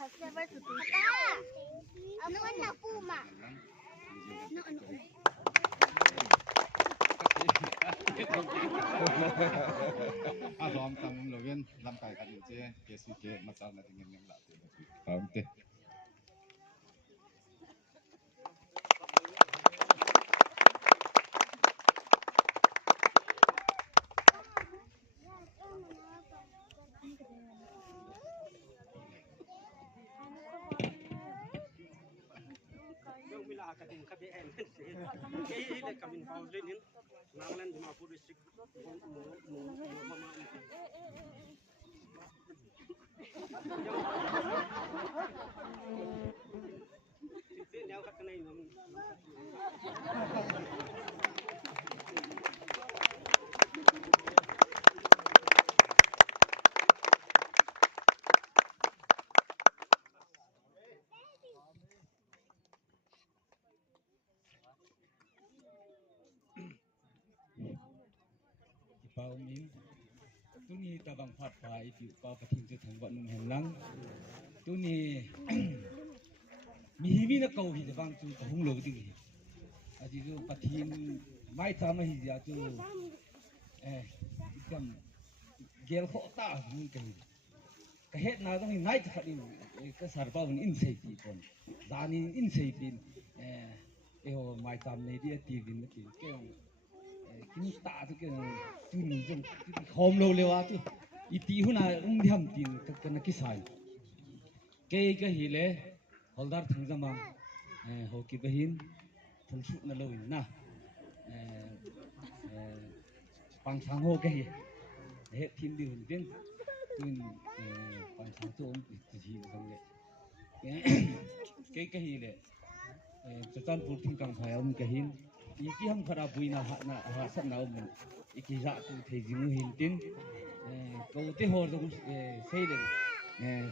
Ano na puma? ลองทำเราเว้นลำไก่กันเจ๊เกสิเกมาจานอะไรเงี้ยยังหลับอยู่ครับเต้เวลากระดิ่งขับเอ็นเสียเฮ้ยเด็กกำลังเฝ้าเล่นน้ำเล่นมาพูดสิหมูมาที่แนวขัดกันในน้ำ bao miếng tôi ni ta bằng phát phải chịu bao phát hiện cho thằng vận động hàng lăng tôi ni mi nó cầu thì vang chú không lừa đi à chỉ chú phát hiện mai tham mà thì giờ chú kam gel kho ta mun cái hết nào trong này thật đi cái sản phẩm in xây thì còn giá ni in xây pin eo mai tam này đi tìm đến cái cái tạ cái chun trong khom lâu lâu à tu ít tí hôm nào ông đi hầm tiền cái sai cái gì lẽ holdar thằng ra mà hồ kịp behin thằng sụt nó lâu na bằng sáng hồ cái gì hết thiên điều tiếng tuần bằng sáng tu ông chỉ xong lệ cái gì lệ cho tan phụ thiên càng phải ông cái hin ý cái ham khara bui na hạ sát nào mình ý cái dạ tu thấy gì mới hin tiếng câu tế hồ giống xây lên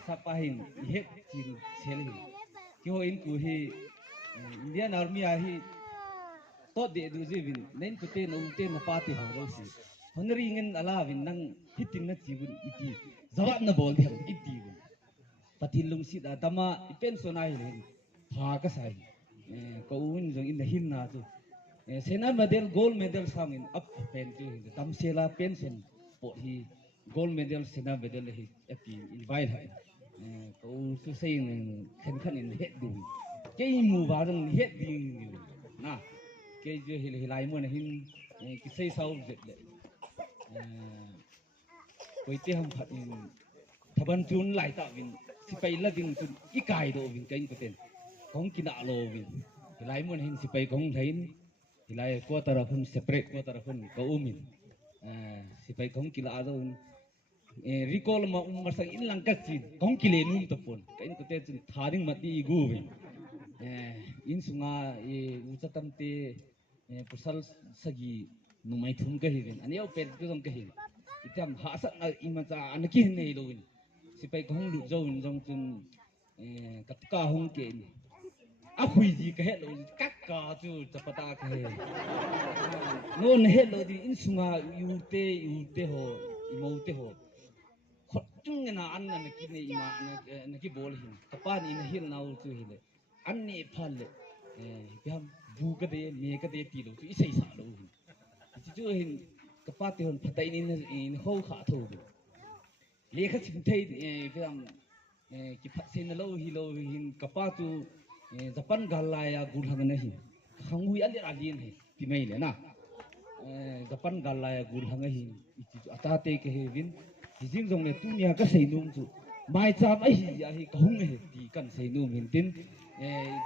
sapa hin hết chín xây lên cái hồ in của hi Indian Army hi tốt đểดูgì vin nên cái tên ông tên là party hàng đâu xí hắn ri ngân ala vin năng hitin na chỉ vin iti zawat na bol them iti vin patin lung si da tama ipen sonai lên pha ka sai ko un jong in hin na tu sena medal gold medal sangin up pen tu hin tam sela pension po hi gold medal sena medal hi api invite hai ko su sei khen khan in het du cái mù vào trong hết đi na cái hilai mua này hin cái xây sau dệt lệ với tiêu hầm phật thằng chun lại tạo vin si bay là vin chun ít cài đồ vin cái tên không kỹ đạo lô vin hilai mua hin si bay không thấy hilai qua tara phun separate qua tara phun có umin si bay không kỹ đạo đâu recall mà sang in lang cách gì không kỹ lệ nung tập phun cái tên chun thà đinh mặt đi gu vin in sunga ucatam te pusal sagi numai thum ka hirin ani au pet dum ka hin itam hasa na imacha anaki nei loin sipai khong lu zon jong chun katka hong ke ni a khui ji ka het lo kak ka chu chapata ka he non het lo di in sunga ute ho imote ho khot chung na an na ki nei ima na ki bol hin kapan in hil na chu hi le anh này phật lệ cái ham vu cái đấy mẹ cái đấy tì đâu chứ ít xả đâu chứ chưa hình cái phát tiền phát tay nên hâu khả thù lẽ khách chính thấy cái ham cái phát sinh lâu hin cái phát tu Japan galaya gul hàng này không huy anh là liền hay thì mấy lẽ na Japan galaya gul hàng này ata te cái vin thì riêng dòng này tu nhà cái xây nung chu mai cham ấy thì không hề thì cần xây nung hình tin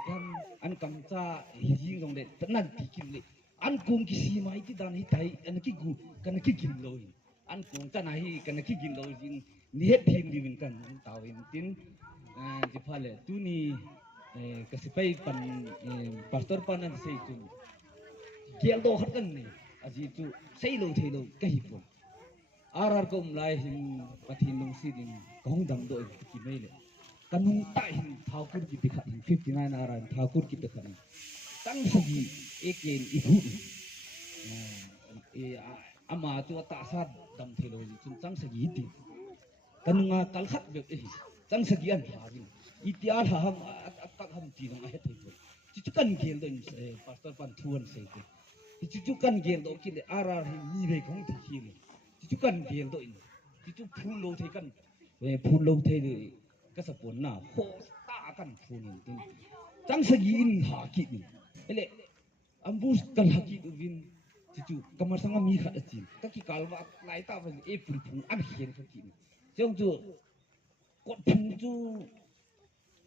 kan an kam cha hi ngong de tanan ti kim le an kum ki si mai ti dan hi tai an ki gu kan ki gin lo hi an kum ta na hi kan ki gin lo jin ni het thim di min kan taw in tin ji phale tu ni ka si pai pan pastor pan an sei tu kiel do hat kan ni aji tu sei lo the lo ka hi pon ar kom lai hin pathin lung si din kong dam do ki mai le kanung ta hin thakur ki tikha hin 59 ara thakur ki tikha ni tang sagi eken ibu ama tu ta sa dam thelo chun tang sagi ti kanunga kalkhat be tang sagi an ha ni itiar ha ham atak ham ti nang he thei chu kan gel do pastor pan thuan sei ti chu kan gel do ki le ara hin ni be khong thi ki chu kan gel do in chu phun lo thei kan phun lo thei cái sập bồn nào khô ta căn phun tin chẳng sao in hạ kỹ ni ele ambus kal hạ kỹ vin chu kamar sanga mi khat chi ta ki kalwa lai ta van e phun phun an hiền khat kỹ jong chu ko phun chu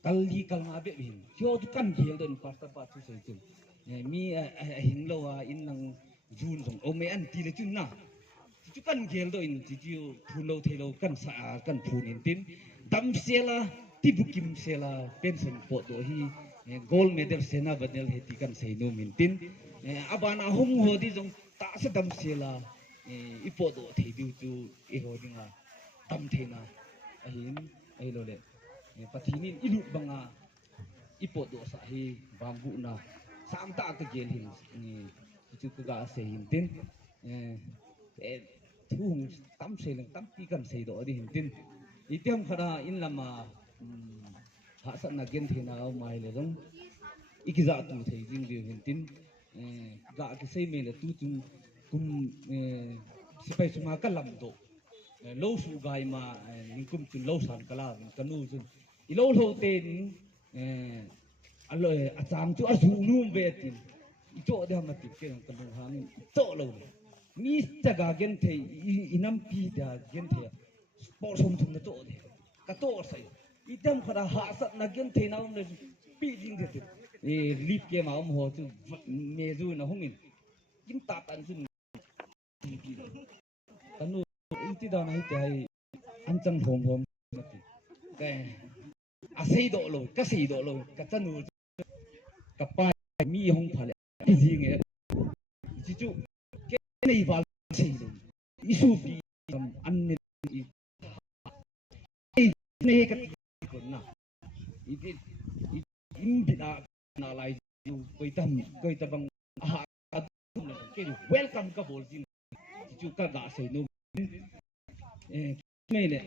kalli kalma be vin jo chu kan hiel don pasta pa chu sei chu mi hin lo a in nang jun jong o me an ti le chu na chu kan hiel do in chu phun lo thelo kan sa kan phun in tin tam sela tibukim sela pension po do hi gold medal sena badel heti kan sei no mintin abana hung ho di jong ta sa tam sela ipo do thei du chu e ho dinga tam thena ahin ai lo le pathinin ilu banga ipo do sa hi bambu na sam ta ka gel hin chu ka ga sei hin tin thung tam selang tam pi kan sei do di hin tin itiam khara in lama ha sa na gen thena mai le dong ikiza tu thei jing bi hin tin ga ke sei me le tu kum สิไปสมาก็ลำโตโลสูกายมานิคุมจุนโลสันกลากันนู่จุนอีโลโลเตนอร่อยอาจารย์จุอาสูนุ่มเวตินโจเดียมาติดเกี่ยงกันนู่ฮันโจโลมีจักรเกนเทอินัมปีเดียเกนเทสปอร์ตสมทุนโจเดียกระโตใส่อีเต็มขนาดหาสัตว์นักเกนเทน่ามันปีจริงเด็ดรีบเกี่ยมาหัวจุเมจูนะห้องนี้ยิ่งตัดอันจุนกันนู่อีที่ดานาฮิตให้อันจังผมมาติแกอาศัยโดโลก็สีโดโลก็จันนู่กับป้ายมีห้องผลิตที่จริงเนี่ยจิจูแกในบ้านสีโดอิสุบีอันนี้ในกันคนน่ะอีที่อินบิดานาไลอยู่ก็อีตั้มบังอาหารตุ้มเลยแกอยู่เวลคัมกับโบลจินจิจูก็กาสีนู่ไม่เนี่ย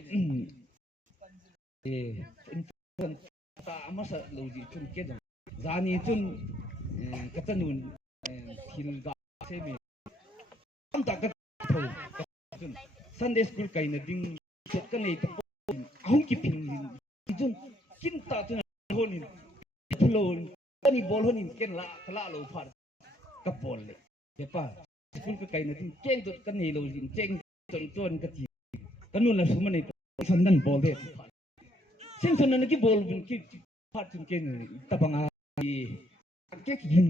ตามาสโลจิจุนเกดจานีจุนกัตนุนทิลกาเซมีอันตากทูจุนซันเดย์สคูลไกน์ดิ้งเจ็ดกันในตะปนอาหุ่นกิพินจุนกินตาจุนฮอนินพลอนอันนี้บอลฮอนินเกนละโลพาร์กับบอลเลยเห็นป่ะสคูลไกน์ดิ้งเจงจุดกันในโลจิเจงจนกะทิกันนู่นละสมัยนี้สันนันบอลเด็ดเส้นสันนันกี่บอลเป็นกี่พาดจนเก่งตะบังอาเก่งยิง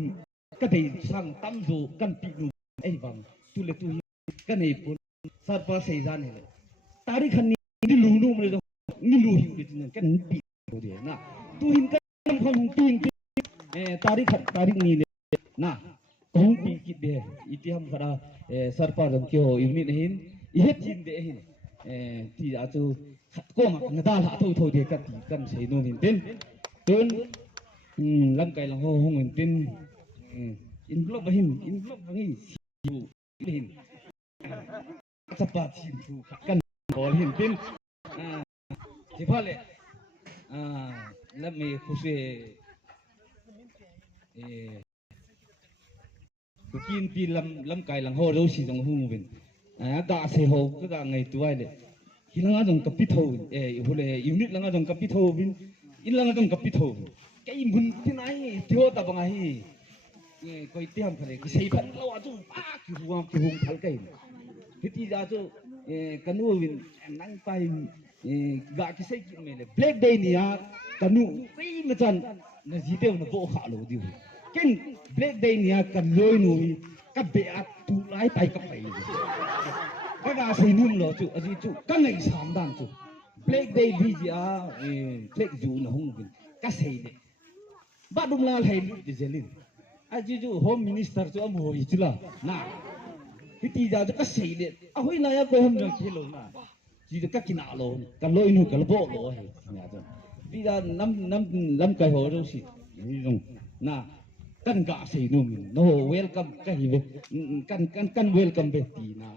ก็ได้สร้างตั้มดูกันปีนูไอ้บังตุเลตุยกันไอ้ปุ่นสารพัดเสียจานเลยตาริขันนี่ลูนูมันเลยนี่ลูหิวเลยนั่นกันปีดูดินะตุหินกันคนตุหินตารินี่เลยนะของปีกิดเดอิติฮัมขราสารพัดเรื่องเกี่ยวอยู่นี่เห็นอีเฮ็ดจินเดเห็นที่อาจจะก็มักงดาละทุ่เดียกันตีกันใช้โน่นนี่เป็นต้นลำไก่ลำห้องเงินเป็นอินกลบหินอยู่หินสปาชิมถูกกันบอลหินเป็นที่พ่อเลยแล้วมีคุยกูกินปีลำไก่ลำห้องเราสิต้องหูเป็นกาเสียหกก็กาไงตัวเลย hilang ajong kapitho hule unit lang ajong kapitho bin ilang ajong kapitho kai mun tinai thio ta banga hi koi tiam khare ki sei phan lo aju pa ki huam ki hung thal kai hiti ja chu kanu bin nang pai ga ki sei ki mele black day ni ya kanu sei ma chan na jite na bo kha lo di ken black day ni ya kan loi nu ka be at tu lai pai ka pai cái gà xây nung lo chú, gì chú, cái này sắm đàn chú, Black Day bây giờ, Black June nó không biết, cái xây đấy, bắt đúng là hay lúc gì lên, chú Home Minister chú ông hồi chú là, na, cái tí giờ chú cái xây đấy, hồi nay tôi không được kêu na, chỉ được cái kia nào lo, cái lối nu cái bộ lo hay, nhà chú, bây giờ năm cái hồi đâu xí, na. Kan gak say no no welcome ka hibe kan welcome be ti na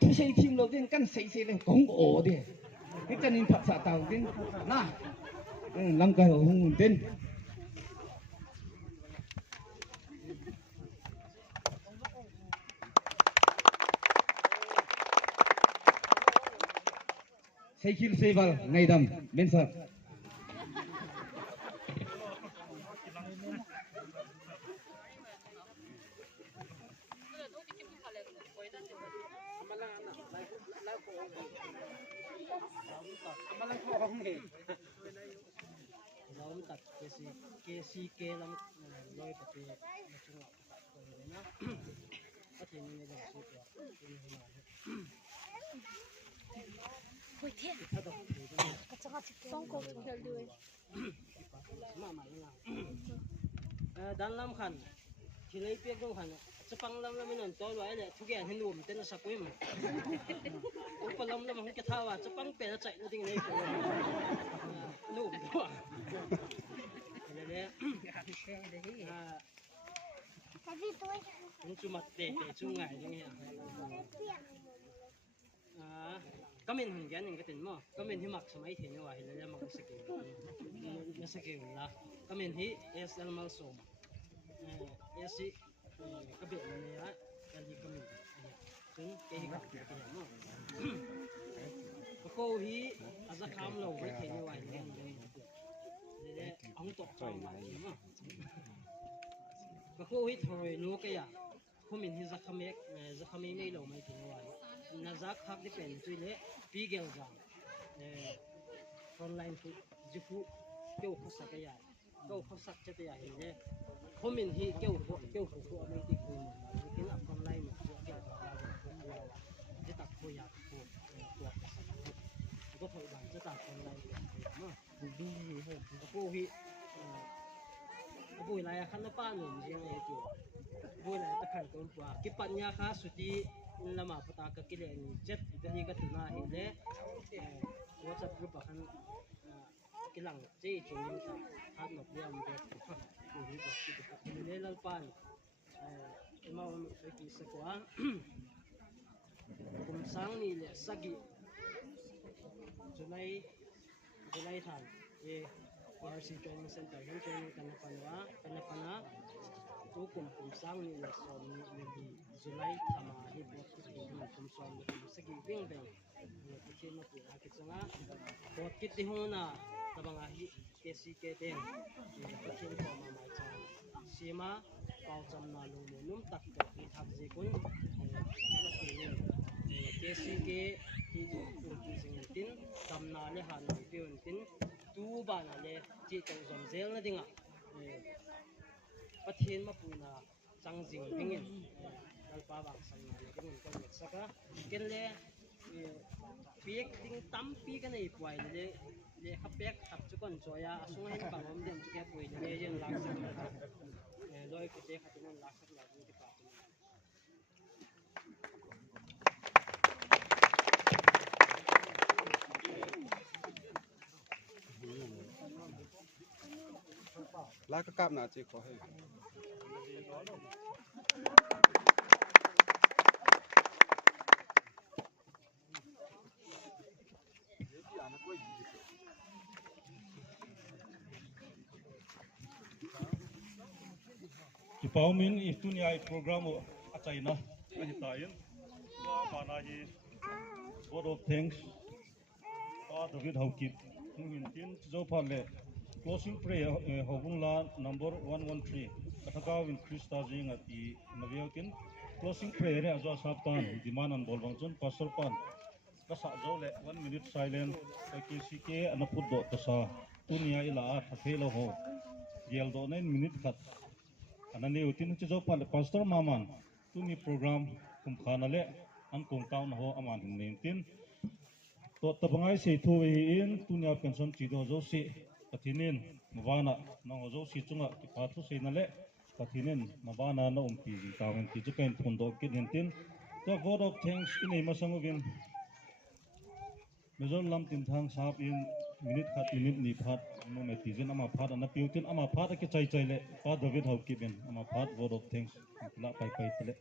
thu say team lo din kan say le kong o de cái kan in phat sa tao din na lam ka hung din say kil say val ngai dam ben sa KCK lang loy pati macunga na pati ni da su ya Ôi thiên Xong cô theo đuôi mama na dan lam khan khilai pek dong khan chapang lam lam non to loi le thuge an hinum ten sa kuim upalam lam hang ka thawa chapang pe na chai na ding nei ko nu bo chúng chụp mặt để chung ngày như thế các mình hình dáng những cái tiền mà các mình thì mặc sắm ấy thì như vậy là mặc cái skin là các mình thì es là mang sôm es cái biển này á là gì các mình จนเกย์กับเป็นอย่างนั้นก็โก้ฮีอาจจะข้ามเราไม่เห็นไว้เนี่ยเนี่ยเอาตกใจมาก็โก้ฮีถอยลูกแกอ่ะคุณมินที่จะขมิกไม่เราไม่ถึงไว้น่าจะขับได้เป็นตัวเล็กปีเกลจังออนไลน์ทุกจิฟุเกี่ยวกับสักอย่างเกี่ยวกับสักจะอย่างนี้คุณมินที่เกี่ยวกับไม่ติดคุยมันกินออนไลน์มันเกี่ยวกับเราจะตัดคุยอย่างตัวก็ถอยหลังจะตัดออนไลน์ดูฮีก็พูดฮีบุยไรขันน้ำป้าหนุ่มยังไงจู่บุยไรตะขันตัวปัวกิปัญญาข้าสุดีลำมาปตากกิเลนเจ็ดกันนี้ก็ถึงมาเห็นเลยว่าจะรูปขันกิลังเจ๊จุ่มยิ้มตาฮัดหนกเยี่ยมเด็กดูดีแบบที่เป็นเล่นป้านมาไปกินสักวันผมสั่งนี่แหละสักกี่จุลัยทันYRC Training Center yung training kanapana tukum sang ni leson ni di July tama hi bot ki kum som ni sagi bing bing ni ki ma pu akit sanga bot kit di hona tabanga hi KCK ten ni kin ko ma mai cha sima pau cham na lu num tak tak ni thak je kun KCK ki ki sing tin tam na le han ni pion tin tu ba na le chi tong zom zel na dinga pathian ma puna chang jing pingin dal pa bang sang na le ding ko net saka ken le piek ding tam pi ka nei puai le khapek khap chu kon choya asung hen ba mom dem chu ke puai le yen lak sak loi ke te khatin lak sak la ni pa lá cái cam nào chỉ có hay Paumin itu ni ai program acai na ani tayin wa mana hi word of thanks David Hawkip min tin zo phale closing prayer hobung la number 113 kataka win Krista jing ati naviakin closing prayer ajo saptan dimanan bolbang chun pastor pan kasa zo le 1 minute silent KCK anapud do tasa tunia ila thelo ho gel do 9 minute khat anani utin cho pan pastor maman tumi program kum khana le an kum taun ho aman nin tin to tabangai se thu in tunia pension chi do zo si patinin mawana na zo si chunga ki pathu se na le patinin mawana na umpi tawen ti chu pen phun do ki nin tin the god of thanks in a masangovin mezon lam tin thang sap in minute khat minute ni phat no me tizin ama phat ana piutin ama phat ke chai chai le pa David Hawkip ama phat word of thanks la pai pai tele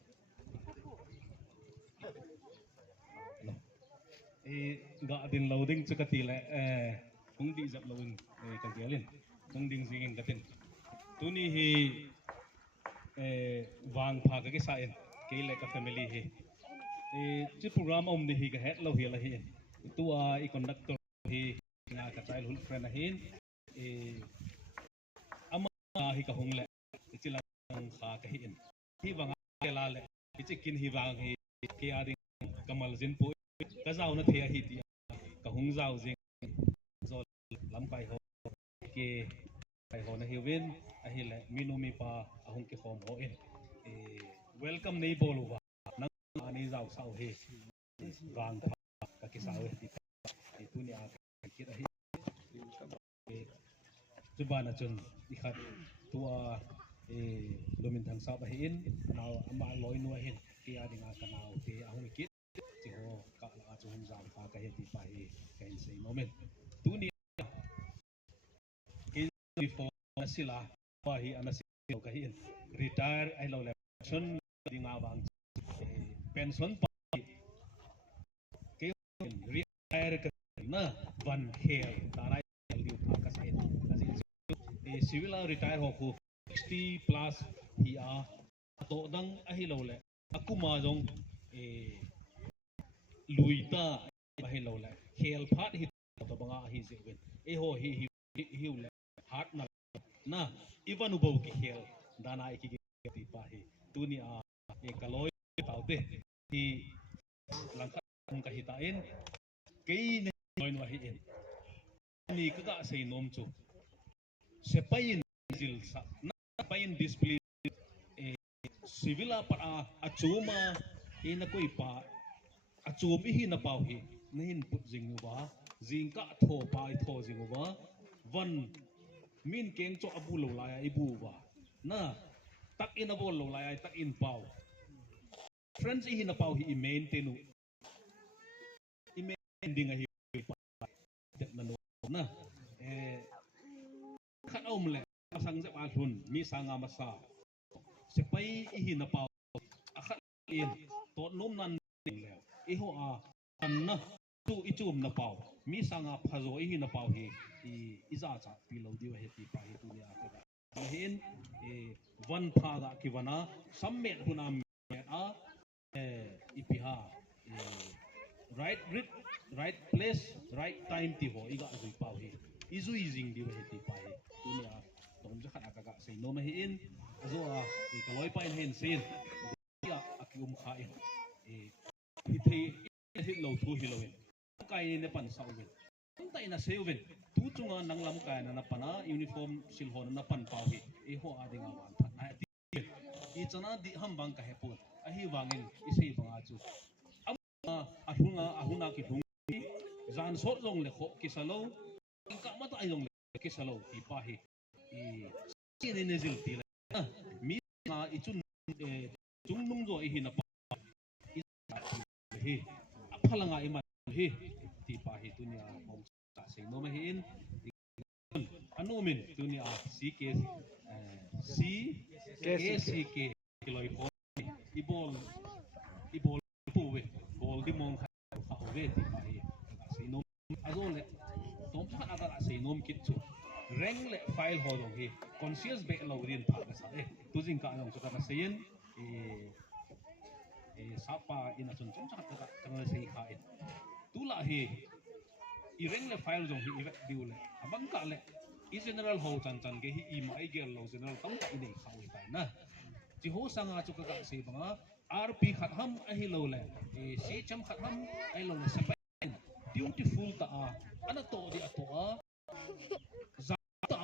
ga din loading chakati le kung di zap loading ka gelin kung ding singing katin tuni hi wang pha ka ke sa en ke le ka family hi chi program om de hi ka het lo hi la hi tua I conductor hi na ka childhood friend hin ama hi ka hong le chi la kha ka hi in hi wang la le chi kin hi wang hi ke ading kamal jin pu ka zau na thia hi ti ka hung zau jing zo lam kai ho ke kai ho na hi win a hi le minu mi pa a hung ke khom ho in welcome nei bolu wa na ani zau sau he wang ka ke sau he tu ni a ki a hi Subana chun ikhat tua lumin thang sa ba hin naw ama loi nu hin ke adinga kanao te ahung ki chi ho ka la chu hum zam pa ka he ti pa hi kain sei moment tu ni in before asila pa hi anasi ka hi retire ai lo le chun dinga bang pension pa ke retire ka na van khel tarai liu pa ka sai civil retire ho ku 60 plus hi a to dang a hi lo le akuma jong ลุยตาไปให้เราแหละเฮลพัดฮิตตัวบังอาฮิเซเวนโหฮิวแหละฮัดนะอีวันอุบกิเฮลดานาอิกิติปาฮิตุนีอากะลอยเต่าเตที่หลังกะฮิตาเอ็นเกย์เนยนวะฮิเอ็นนี่ก็กะเซนอมจูเซปยินจิลsa na payin display sivila para achuma ina ko ipa achum hi na pau hi nin put jing ba jingka tho pa tho jing ba van min keng cho abu lo la ibu ba na tak in abol lo la tak in pau friends hi na pau hi maintain ding hi pa na no na khat om le sang se pa thun mi sanga masa se pai hi na pau akhat in tot num nan le i ho a an na tu i chum na pau mi sanga phazo hi na pau hi i za cha pi lo diwa he ti pa hi tu ya ka hin van pha ga ki wana sammet hunam a ipiha right place right time ti ho iga zui pau hi izui jing diwa he ti pa hi tu ya tom ja khat aka ga sei no ma hi in azo a ka loi pa in hen sin ya akium kha in hi thei hi lo thu hi lo in kai ne pan sau wen tai na seven tu chunga nanglam kai na pana uniform silhon na pan pau hi ho adinga wan phat na ti i chana di ham bang ka he pun a hi wangin i sei banga chu ahunga ki thung zan sot long le kho ki salo ka ma ta long le ki salo ti pa hi i ne ne zil ti la mi na i chun chung nung zo i hi na pa i hi aphalanga i ma hi ti pa hi tunia hom ta sei no ma hi in anu min tunia CK kiloi po ibol pu we bol di mong kha we ti pa hi sei no azole tom sa aga sei nom kit chu reng le file ho dong hi conscious be lo rin pha ka sa tu jing ka nong ka na sein sapa ina chun chum cha ka ka sei kha tu la hi i reng le file dong hi i diu le abang ka le i general ho chan ge hi i mai gel lo general tam ka nei kha wi tai na chi ho sanga chu ka sei banga RP khat ham a hi lo le si cham khat ham ai lo le sa beautiful ta ana to di ato za ta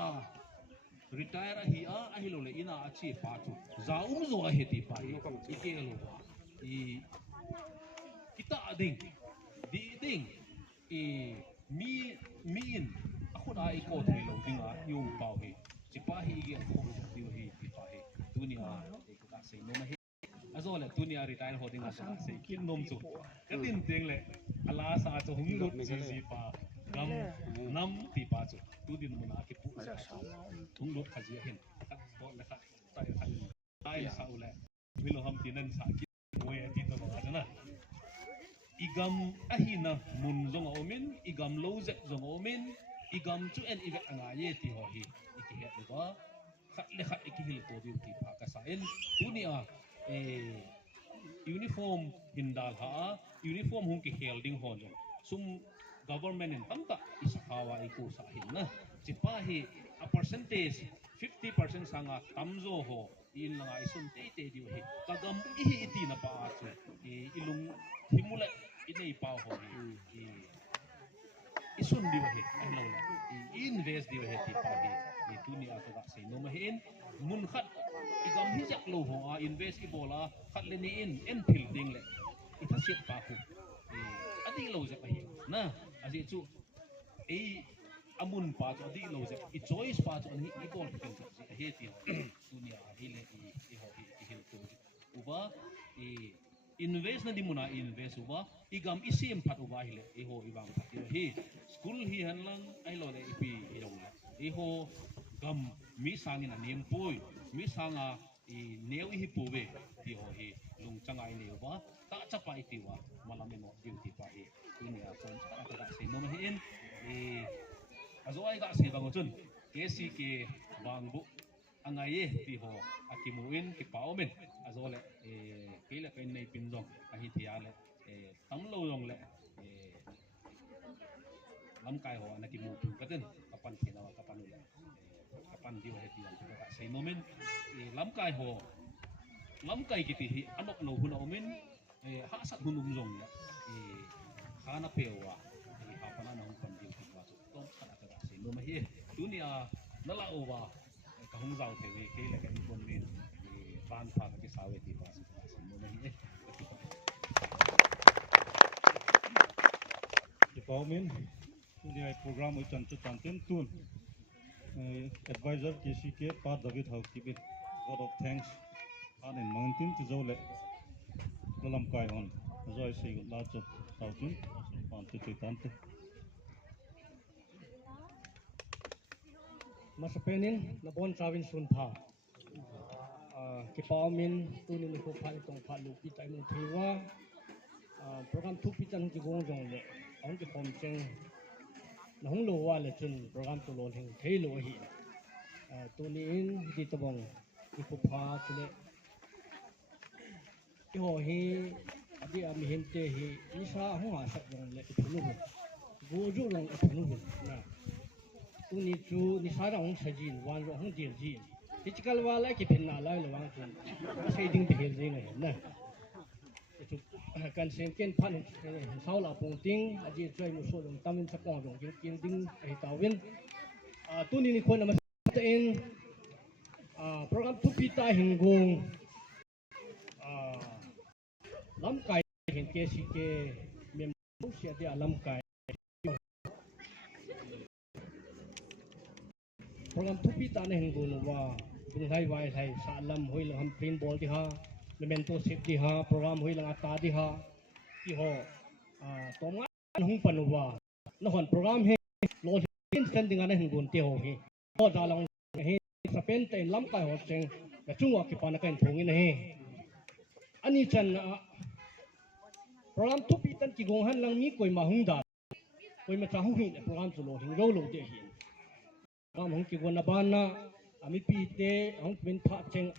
retire hi a hi lo le ina a chi pa chu za zo a he ti pa i ke lo ba i kita ading di ding mi in ako na i ko thai lo ding a yung pau hi chi pa hi ge ko di hi ti pa hi dunia ka sei no ma hi azole dunia retire hoding a sa sei kin nom chu katin teng le ala sa chu hung lut ji pa gam nam ti pa chu tu din mun a ki pu hung lut kha ji hin kat to le kha tai sa ule mi lo ham ti nan sa ki we ti to ba na igam ahina mun zong omin igam lo ze zong omin igam chu en ive anga ye ti ho hi iki he ba khat le khat iki hil to din ti pa ka sa en dunia uniform hindal ha uniform hung ki helding hon sum government in tamta isakawa iku sa hin na chipahi a percentage 50% sanga tamzo ho in nga isum te di hi kagam ihi iti na pa chu ilung himula inei pa ho hi isun di hi ano la invest di hi ti pa hi dunia ka ga sei no ma hin mun khat igam hi jak lo ho invest i bola khat le ni in en thil ding le ita siat pa ko adi lo ja pa hi na aji chu amun pa chu adi lo ja i choice pa chu ni i bol ka chu he ti dunia hi le i ho hi hil tu uba invest na di muna invest uba igam isim phat uba hi le i ho ibang phat hi school hi han lang ai lo le ipi i lo i ho gam mi sangin anem poi mi sanga neu hi puwe ti ho hi lung changai neu ba ta chapai ti wa malame no diu ti pa hi dunia kon cha ta se no ma hin azo ai ga se bang chun kesi ke bangbu angai ti ho akimuin ki paumen azole kile kain nei pinjong ahi thiale tamlo long le lam kai ho anaki mu katen kapan thina kapan ule kapan diu heti yang ka sei moment lam kai ho lam kai kiti hi anok no huna omen ha sat hunum jong ya khana pewa ha pana na hung pan diu ki wa to kana ka sei no ma hi dunia nala owa ka hung zau the we kile ka bon min ban pha ka sawe ti pa sei no ma hi Paumin, ini program ucan cucan tentun. Advisor KCK Pak David Housekeeping. Word of thanks. Anin mantin tizole dalam kai on. Zoi si lajo tautun pantu tante. Masa penin labon trawin sunpa. Paumin tunin ko pa itong palu kita mo tiwa. Program tu pitan ki gongjong le. Ông cái phòng tranh nó không lùa là chun program tu lùa hình thấy lùa hi tu nín đi tập bong đi phục pha tu lệ cái hồ hi đi am hiện te hi đi sa không hả sắc bong lệ tu lùa vô ru lòng tu lùa na tu ní chú ní sa ra không sa jin wan ro không diệt jin cái chỉ kalau wala cái pin na lai là wang chun sai ding behel jin này na kan sengken pan sau là phong ting aji chơi một số đồng tâm sắc quang đồng kiến ding ai tàu viên tu niคนมาtên program tu pita hinggung lam kai hin ke si ke mem sia dia lam kai program tu pita ne hinggung wa bung hai wai hai sa lam hoi la ham print ball di ha mentorship di ha program hui lang ata di ha ki ho to nga hung panuwa no hon program he lo hin sending ana hingun te ho he to da long he sa pen te lam kai ho cheng na chungwa ki pana kan thong in he ani chan program tu pi tan ki gong han lang mi koi ma hung da koi ma cha hung hi program chu lo hing ro lo te hi program hung ki gon na ban na ami pi te hung pin pha cheng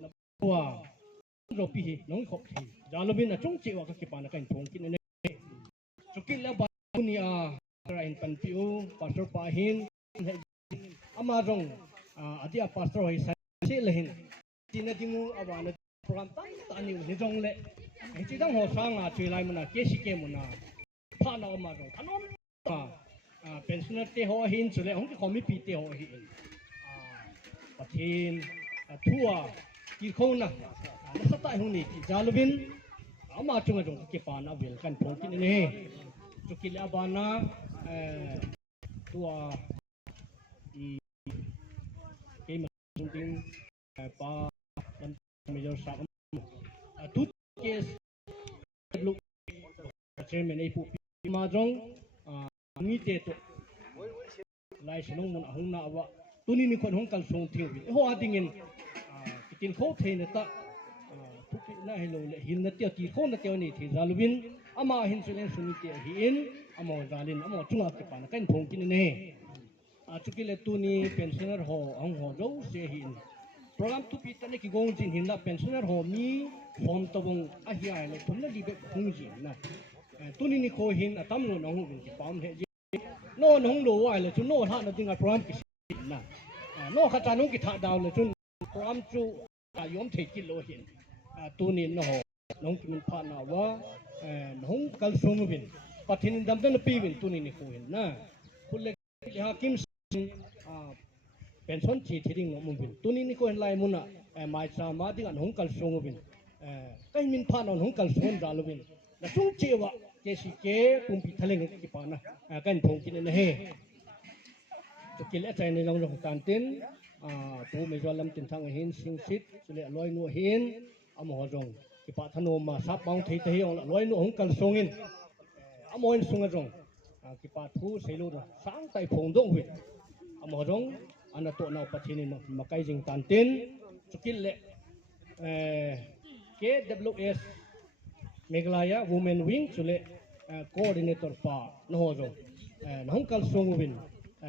na wa rồi pi nong khop thi jalobin na chung chiwa ka kipana kan thong kin ne chukil la ba dunia krain pan piu pastor pa hin ama rong adia pastor hoi sa se lehin tina dingu awana program tan ni ni jong le ai chi dang ho sang a chui lai mona ke si ke mona pha na ma rong thanon pensioner te ho hin chule hong ki khomi pi te ho hi pathin thua ki khong na sa tai hung ni jalubin ama chunga jong ke pa na wel kan thong kin ne chukil abana tua ke ma tin pa kan major sa tut kes lu chairman ai pu ma jong ni te to lai sinong mun ahung na wa tuni ni kon hong kal song thiu ho adingin tin kho thein ta thuki na hello le hin na tia ti kho na tia ni thi zalubin ama hin sulen suni te hi in amo zalin amo chunga ke pa na kan thong kin ne chuki le tu ni pensioner ho ang ho jo se hin program tu pi ta ne ki gong jin hin na pensioner ho mi form to bong a hi ai le thum na li be khung ji na tu ni kho hin atam lo nong hu ki pam he ji no nong lo wa le chu no tha na tinga program ki na no kha ta nong ki tha daw le chun program chu ta yom the ki lo hin tu ni no nong ki min pha na wa nong kal song bin pathin dam dan pi bin tu ni ko hin na khul le ha kim pension chi thiding no mun bin tu ni ko hin lai mun na mai sa ma ding an hong kal song bin kai min pha no hong kal song da lo bin na chung che wa ke si ke kum pi thaleng ki pa na kan thong kin ne he to kil a chai ne long long tan tin tu me zo lam tin thang hin sing sit chule loi nu hin amo jong ki pa thano ma sap bang thei thei ong loi nu hong kal song in amo in sung a jong ki pa thu seilu ra sang tai phong dong wi amo jong ana to na pachini ma kai jing tan tin chukil le KWS Meghalaya Women Wing chule coordinator pa no jong hong kal song win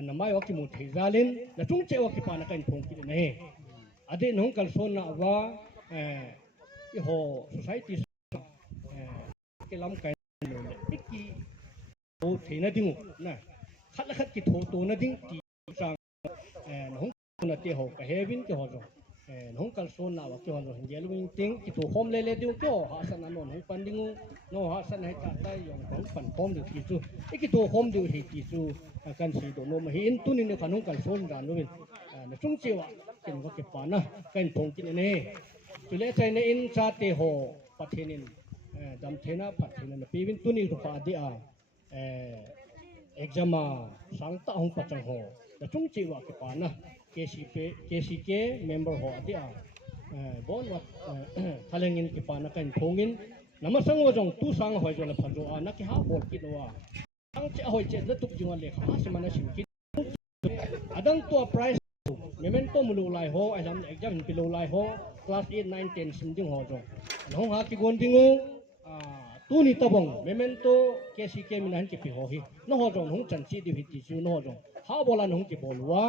na mai oki mu thei zalin na chung che oki pa na kan phong ki ne ade nong kal son na wa i ho society cái lắm cái này ít ki ô thì nó đinh nè khát là khát cái thổ tổ nó đinh thì sang nó không là tiêu hậu cái heaven cái họ rồi nó không cần số nào cái họ rồi hiện giờ lúc mình tiếng cái thổ hôm lên đinh cái họ sang nó không pan đinh nó họ sang hay trả tay dùng không pan hôm được thì chú cái thổ hôm được thì chú cần sử dụng nó mà hiện tu nên nó không cần số ra nó mình nó trung chiều cái nó cái pan à cái thùng cái này chú lấy trái này in cha tiêu hậu phát hiện dam thena pathina na pivin tuni rupa dia exam sang ta hong pachang ho da chung chi wa ke pa na KCK member ho dia bon wa thalengin ke pa na kan thongin namasang wa jong tu sang hoi jona phajo na ki ha bol ki no ang che hoi che da tuk jinga le kha semana sim ki adang to price memento mulu lai ho exam pilu lai ho class 8 9 10 sim ding ho jong no ha ki gon dingo tu ni tabong memento KCK minan ki pi ho hi no ho jong hong chan chi di hi ti chu no jong ha bolan hong ki bolwa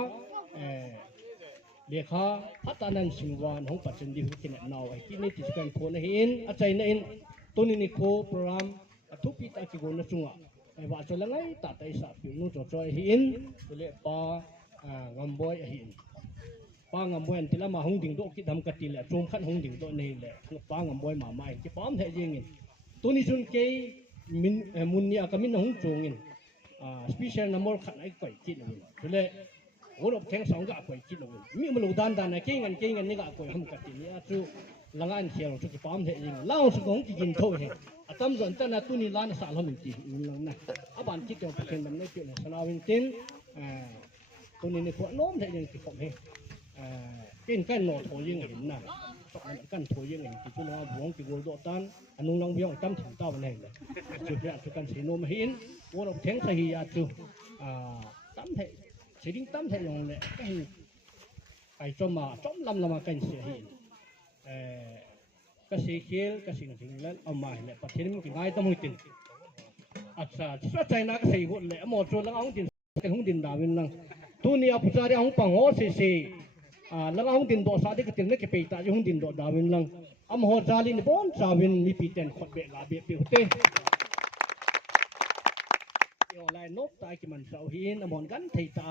lekha hatanan singwan hong pachin di hu kin naw ai ki ni ti kan pho na hin a chai na in tu ni ko program thu pi ta ki gon na chunga wa cho la ngai ta tai sa pi nu cho choi hi in le pa ngam boy hi in pa ngam boy an tila ma hong ding do ki dam ka ti le chom khan hong ding do nei le pa ngam boy ma mai ki pam the jing in tuni sun ke min mun ni akamin hong chongin special number khan ai koi ki no le wor of theng song ga koi ki no mi mu dan dan na ke ngan ni ga koi ham ka ti ni a chu langan khial chu ki pam the jing lao su gong ki jin tho he atam zon ta na tuni lan sa lo min ti lang na aban ki to phen nam nei pi na sanawin tin tuni ni ko nom the jing ki pom he kin kan no tho jing hin na kan tho jing hin ki chu na buang ki gol do tan anung long biong tam thim ta nei le chu ya chu kan sei nom hin wor of theng sa hi ya chu tam the sei ding tam the yong le kai chom ma chom lam lama kan se hi ka sei khel ka sing sing lan amai le pathin ki ngai tam huitin acha sa china ka sei ho le mo chu lang ong tin kan hung din da win lang tu ni a pucha ri hong pang ho se lang hong din do sa de ka tin ne ke pe ta hong din do da win lang am ho jali ni bon sa win mi pi ten khot be ga be pi te yo lai nop tai ki man sau hin amon gan thei ta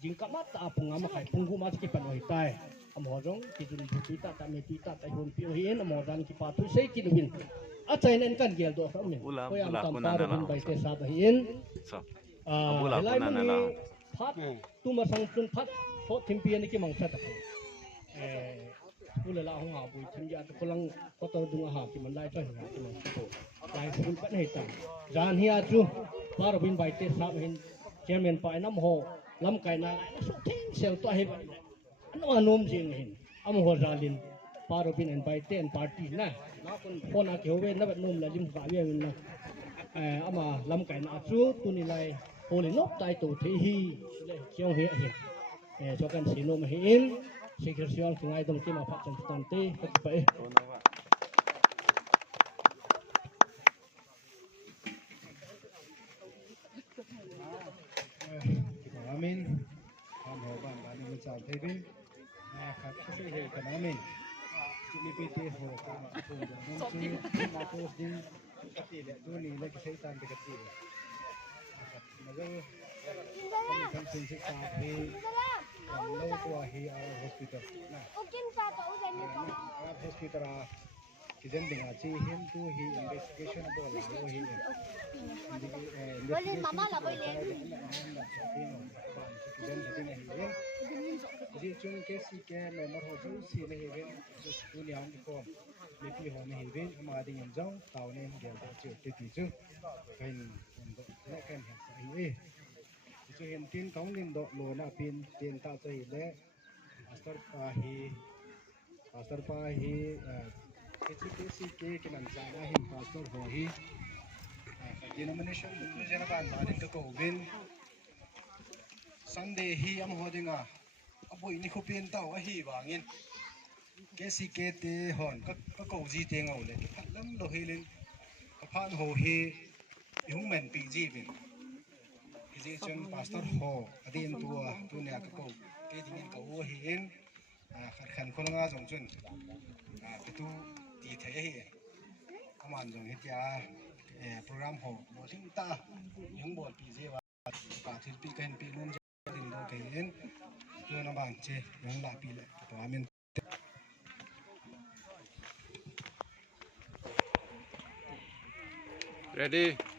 jing ka mat ta punga ma khai pungu ma ki pan hoi tai am ho jong ki jun pi ta ta me pi ta ta hon pi hin amon dan ki pa tu sei ki win a chai nen kan gel do sa min ko yam tam pa rin bai te sa ba hin lai mun ni phat tu ma sang chun phat so thim pi ni ki mang sa ta ule la hong ha bui thim ya to kolang ko to dung ha ki man lai choi ha ki man ko lai sun pan hei ta jan hi a chu par bin bai te sa hin chairman pa nam ho lam kai na so thing sel to he bai no anom jing hin am ho jalin par bin en bai te en party na kon phone a ke we na ba nom la lim ba we na ama lam kai na chu tu ni lai ho le nok tai to the hi le kyong he hin cho kan si nom hin secretary ki ngai dong ki ma phat chan tan te ka pa amin am ho ban ban ni chal the bin khat se he kan amin ni pi te ho ka ma tu nom chi na to din ka ti le tu ni le ki sai tan ka ti magar kan sin se ta he lo ko hi hospital na hospital kidan dinga chi him tu hi investigation bo la ho hi Boleh mama lah boleh. jadi chung KCK member ho jo si le he tu ni ang ko le pi ho ne he ma ding yam jong taw ne gel ta chu ti ti chu kain le kan ha hi chu hen tin kong nin do lo na pin tin ta chai le pastor pa hi KCK ke nan sa na hin pastor ho hi denomination jena ban ba din ko bin Sunday hi am hodinga aboi ni khopin taw a hi wangin KCK te hon ka ko ji te ngau le phatlam lo helin ka phan ho hi hung men pi ji bin ji chung pastor ho adin tu ne ka ko ke dingin ka ho hi in khan khan ko nga jong chun tu ti เทประมาณอย่างเฮียโปรแกรมของบอสิงตายังบอดปีเจว่าปาทิปีกันปีนุ่มจะถึงโดเกนตัวน้ำบางเจยังหลายปีเลยตัวมิน Ready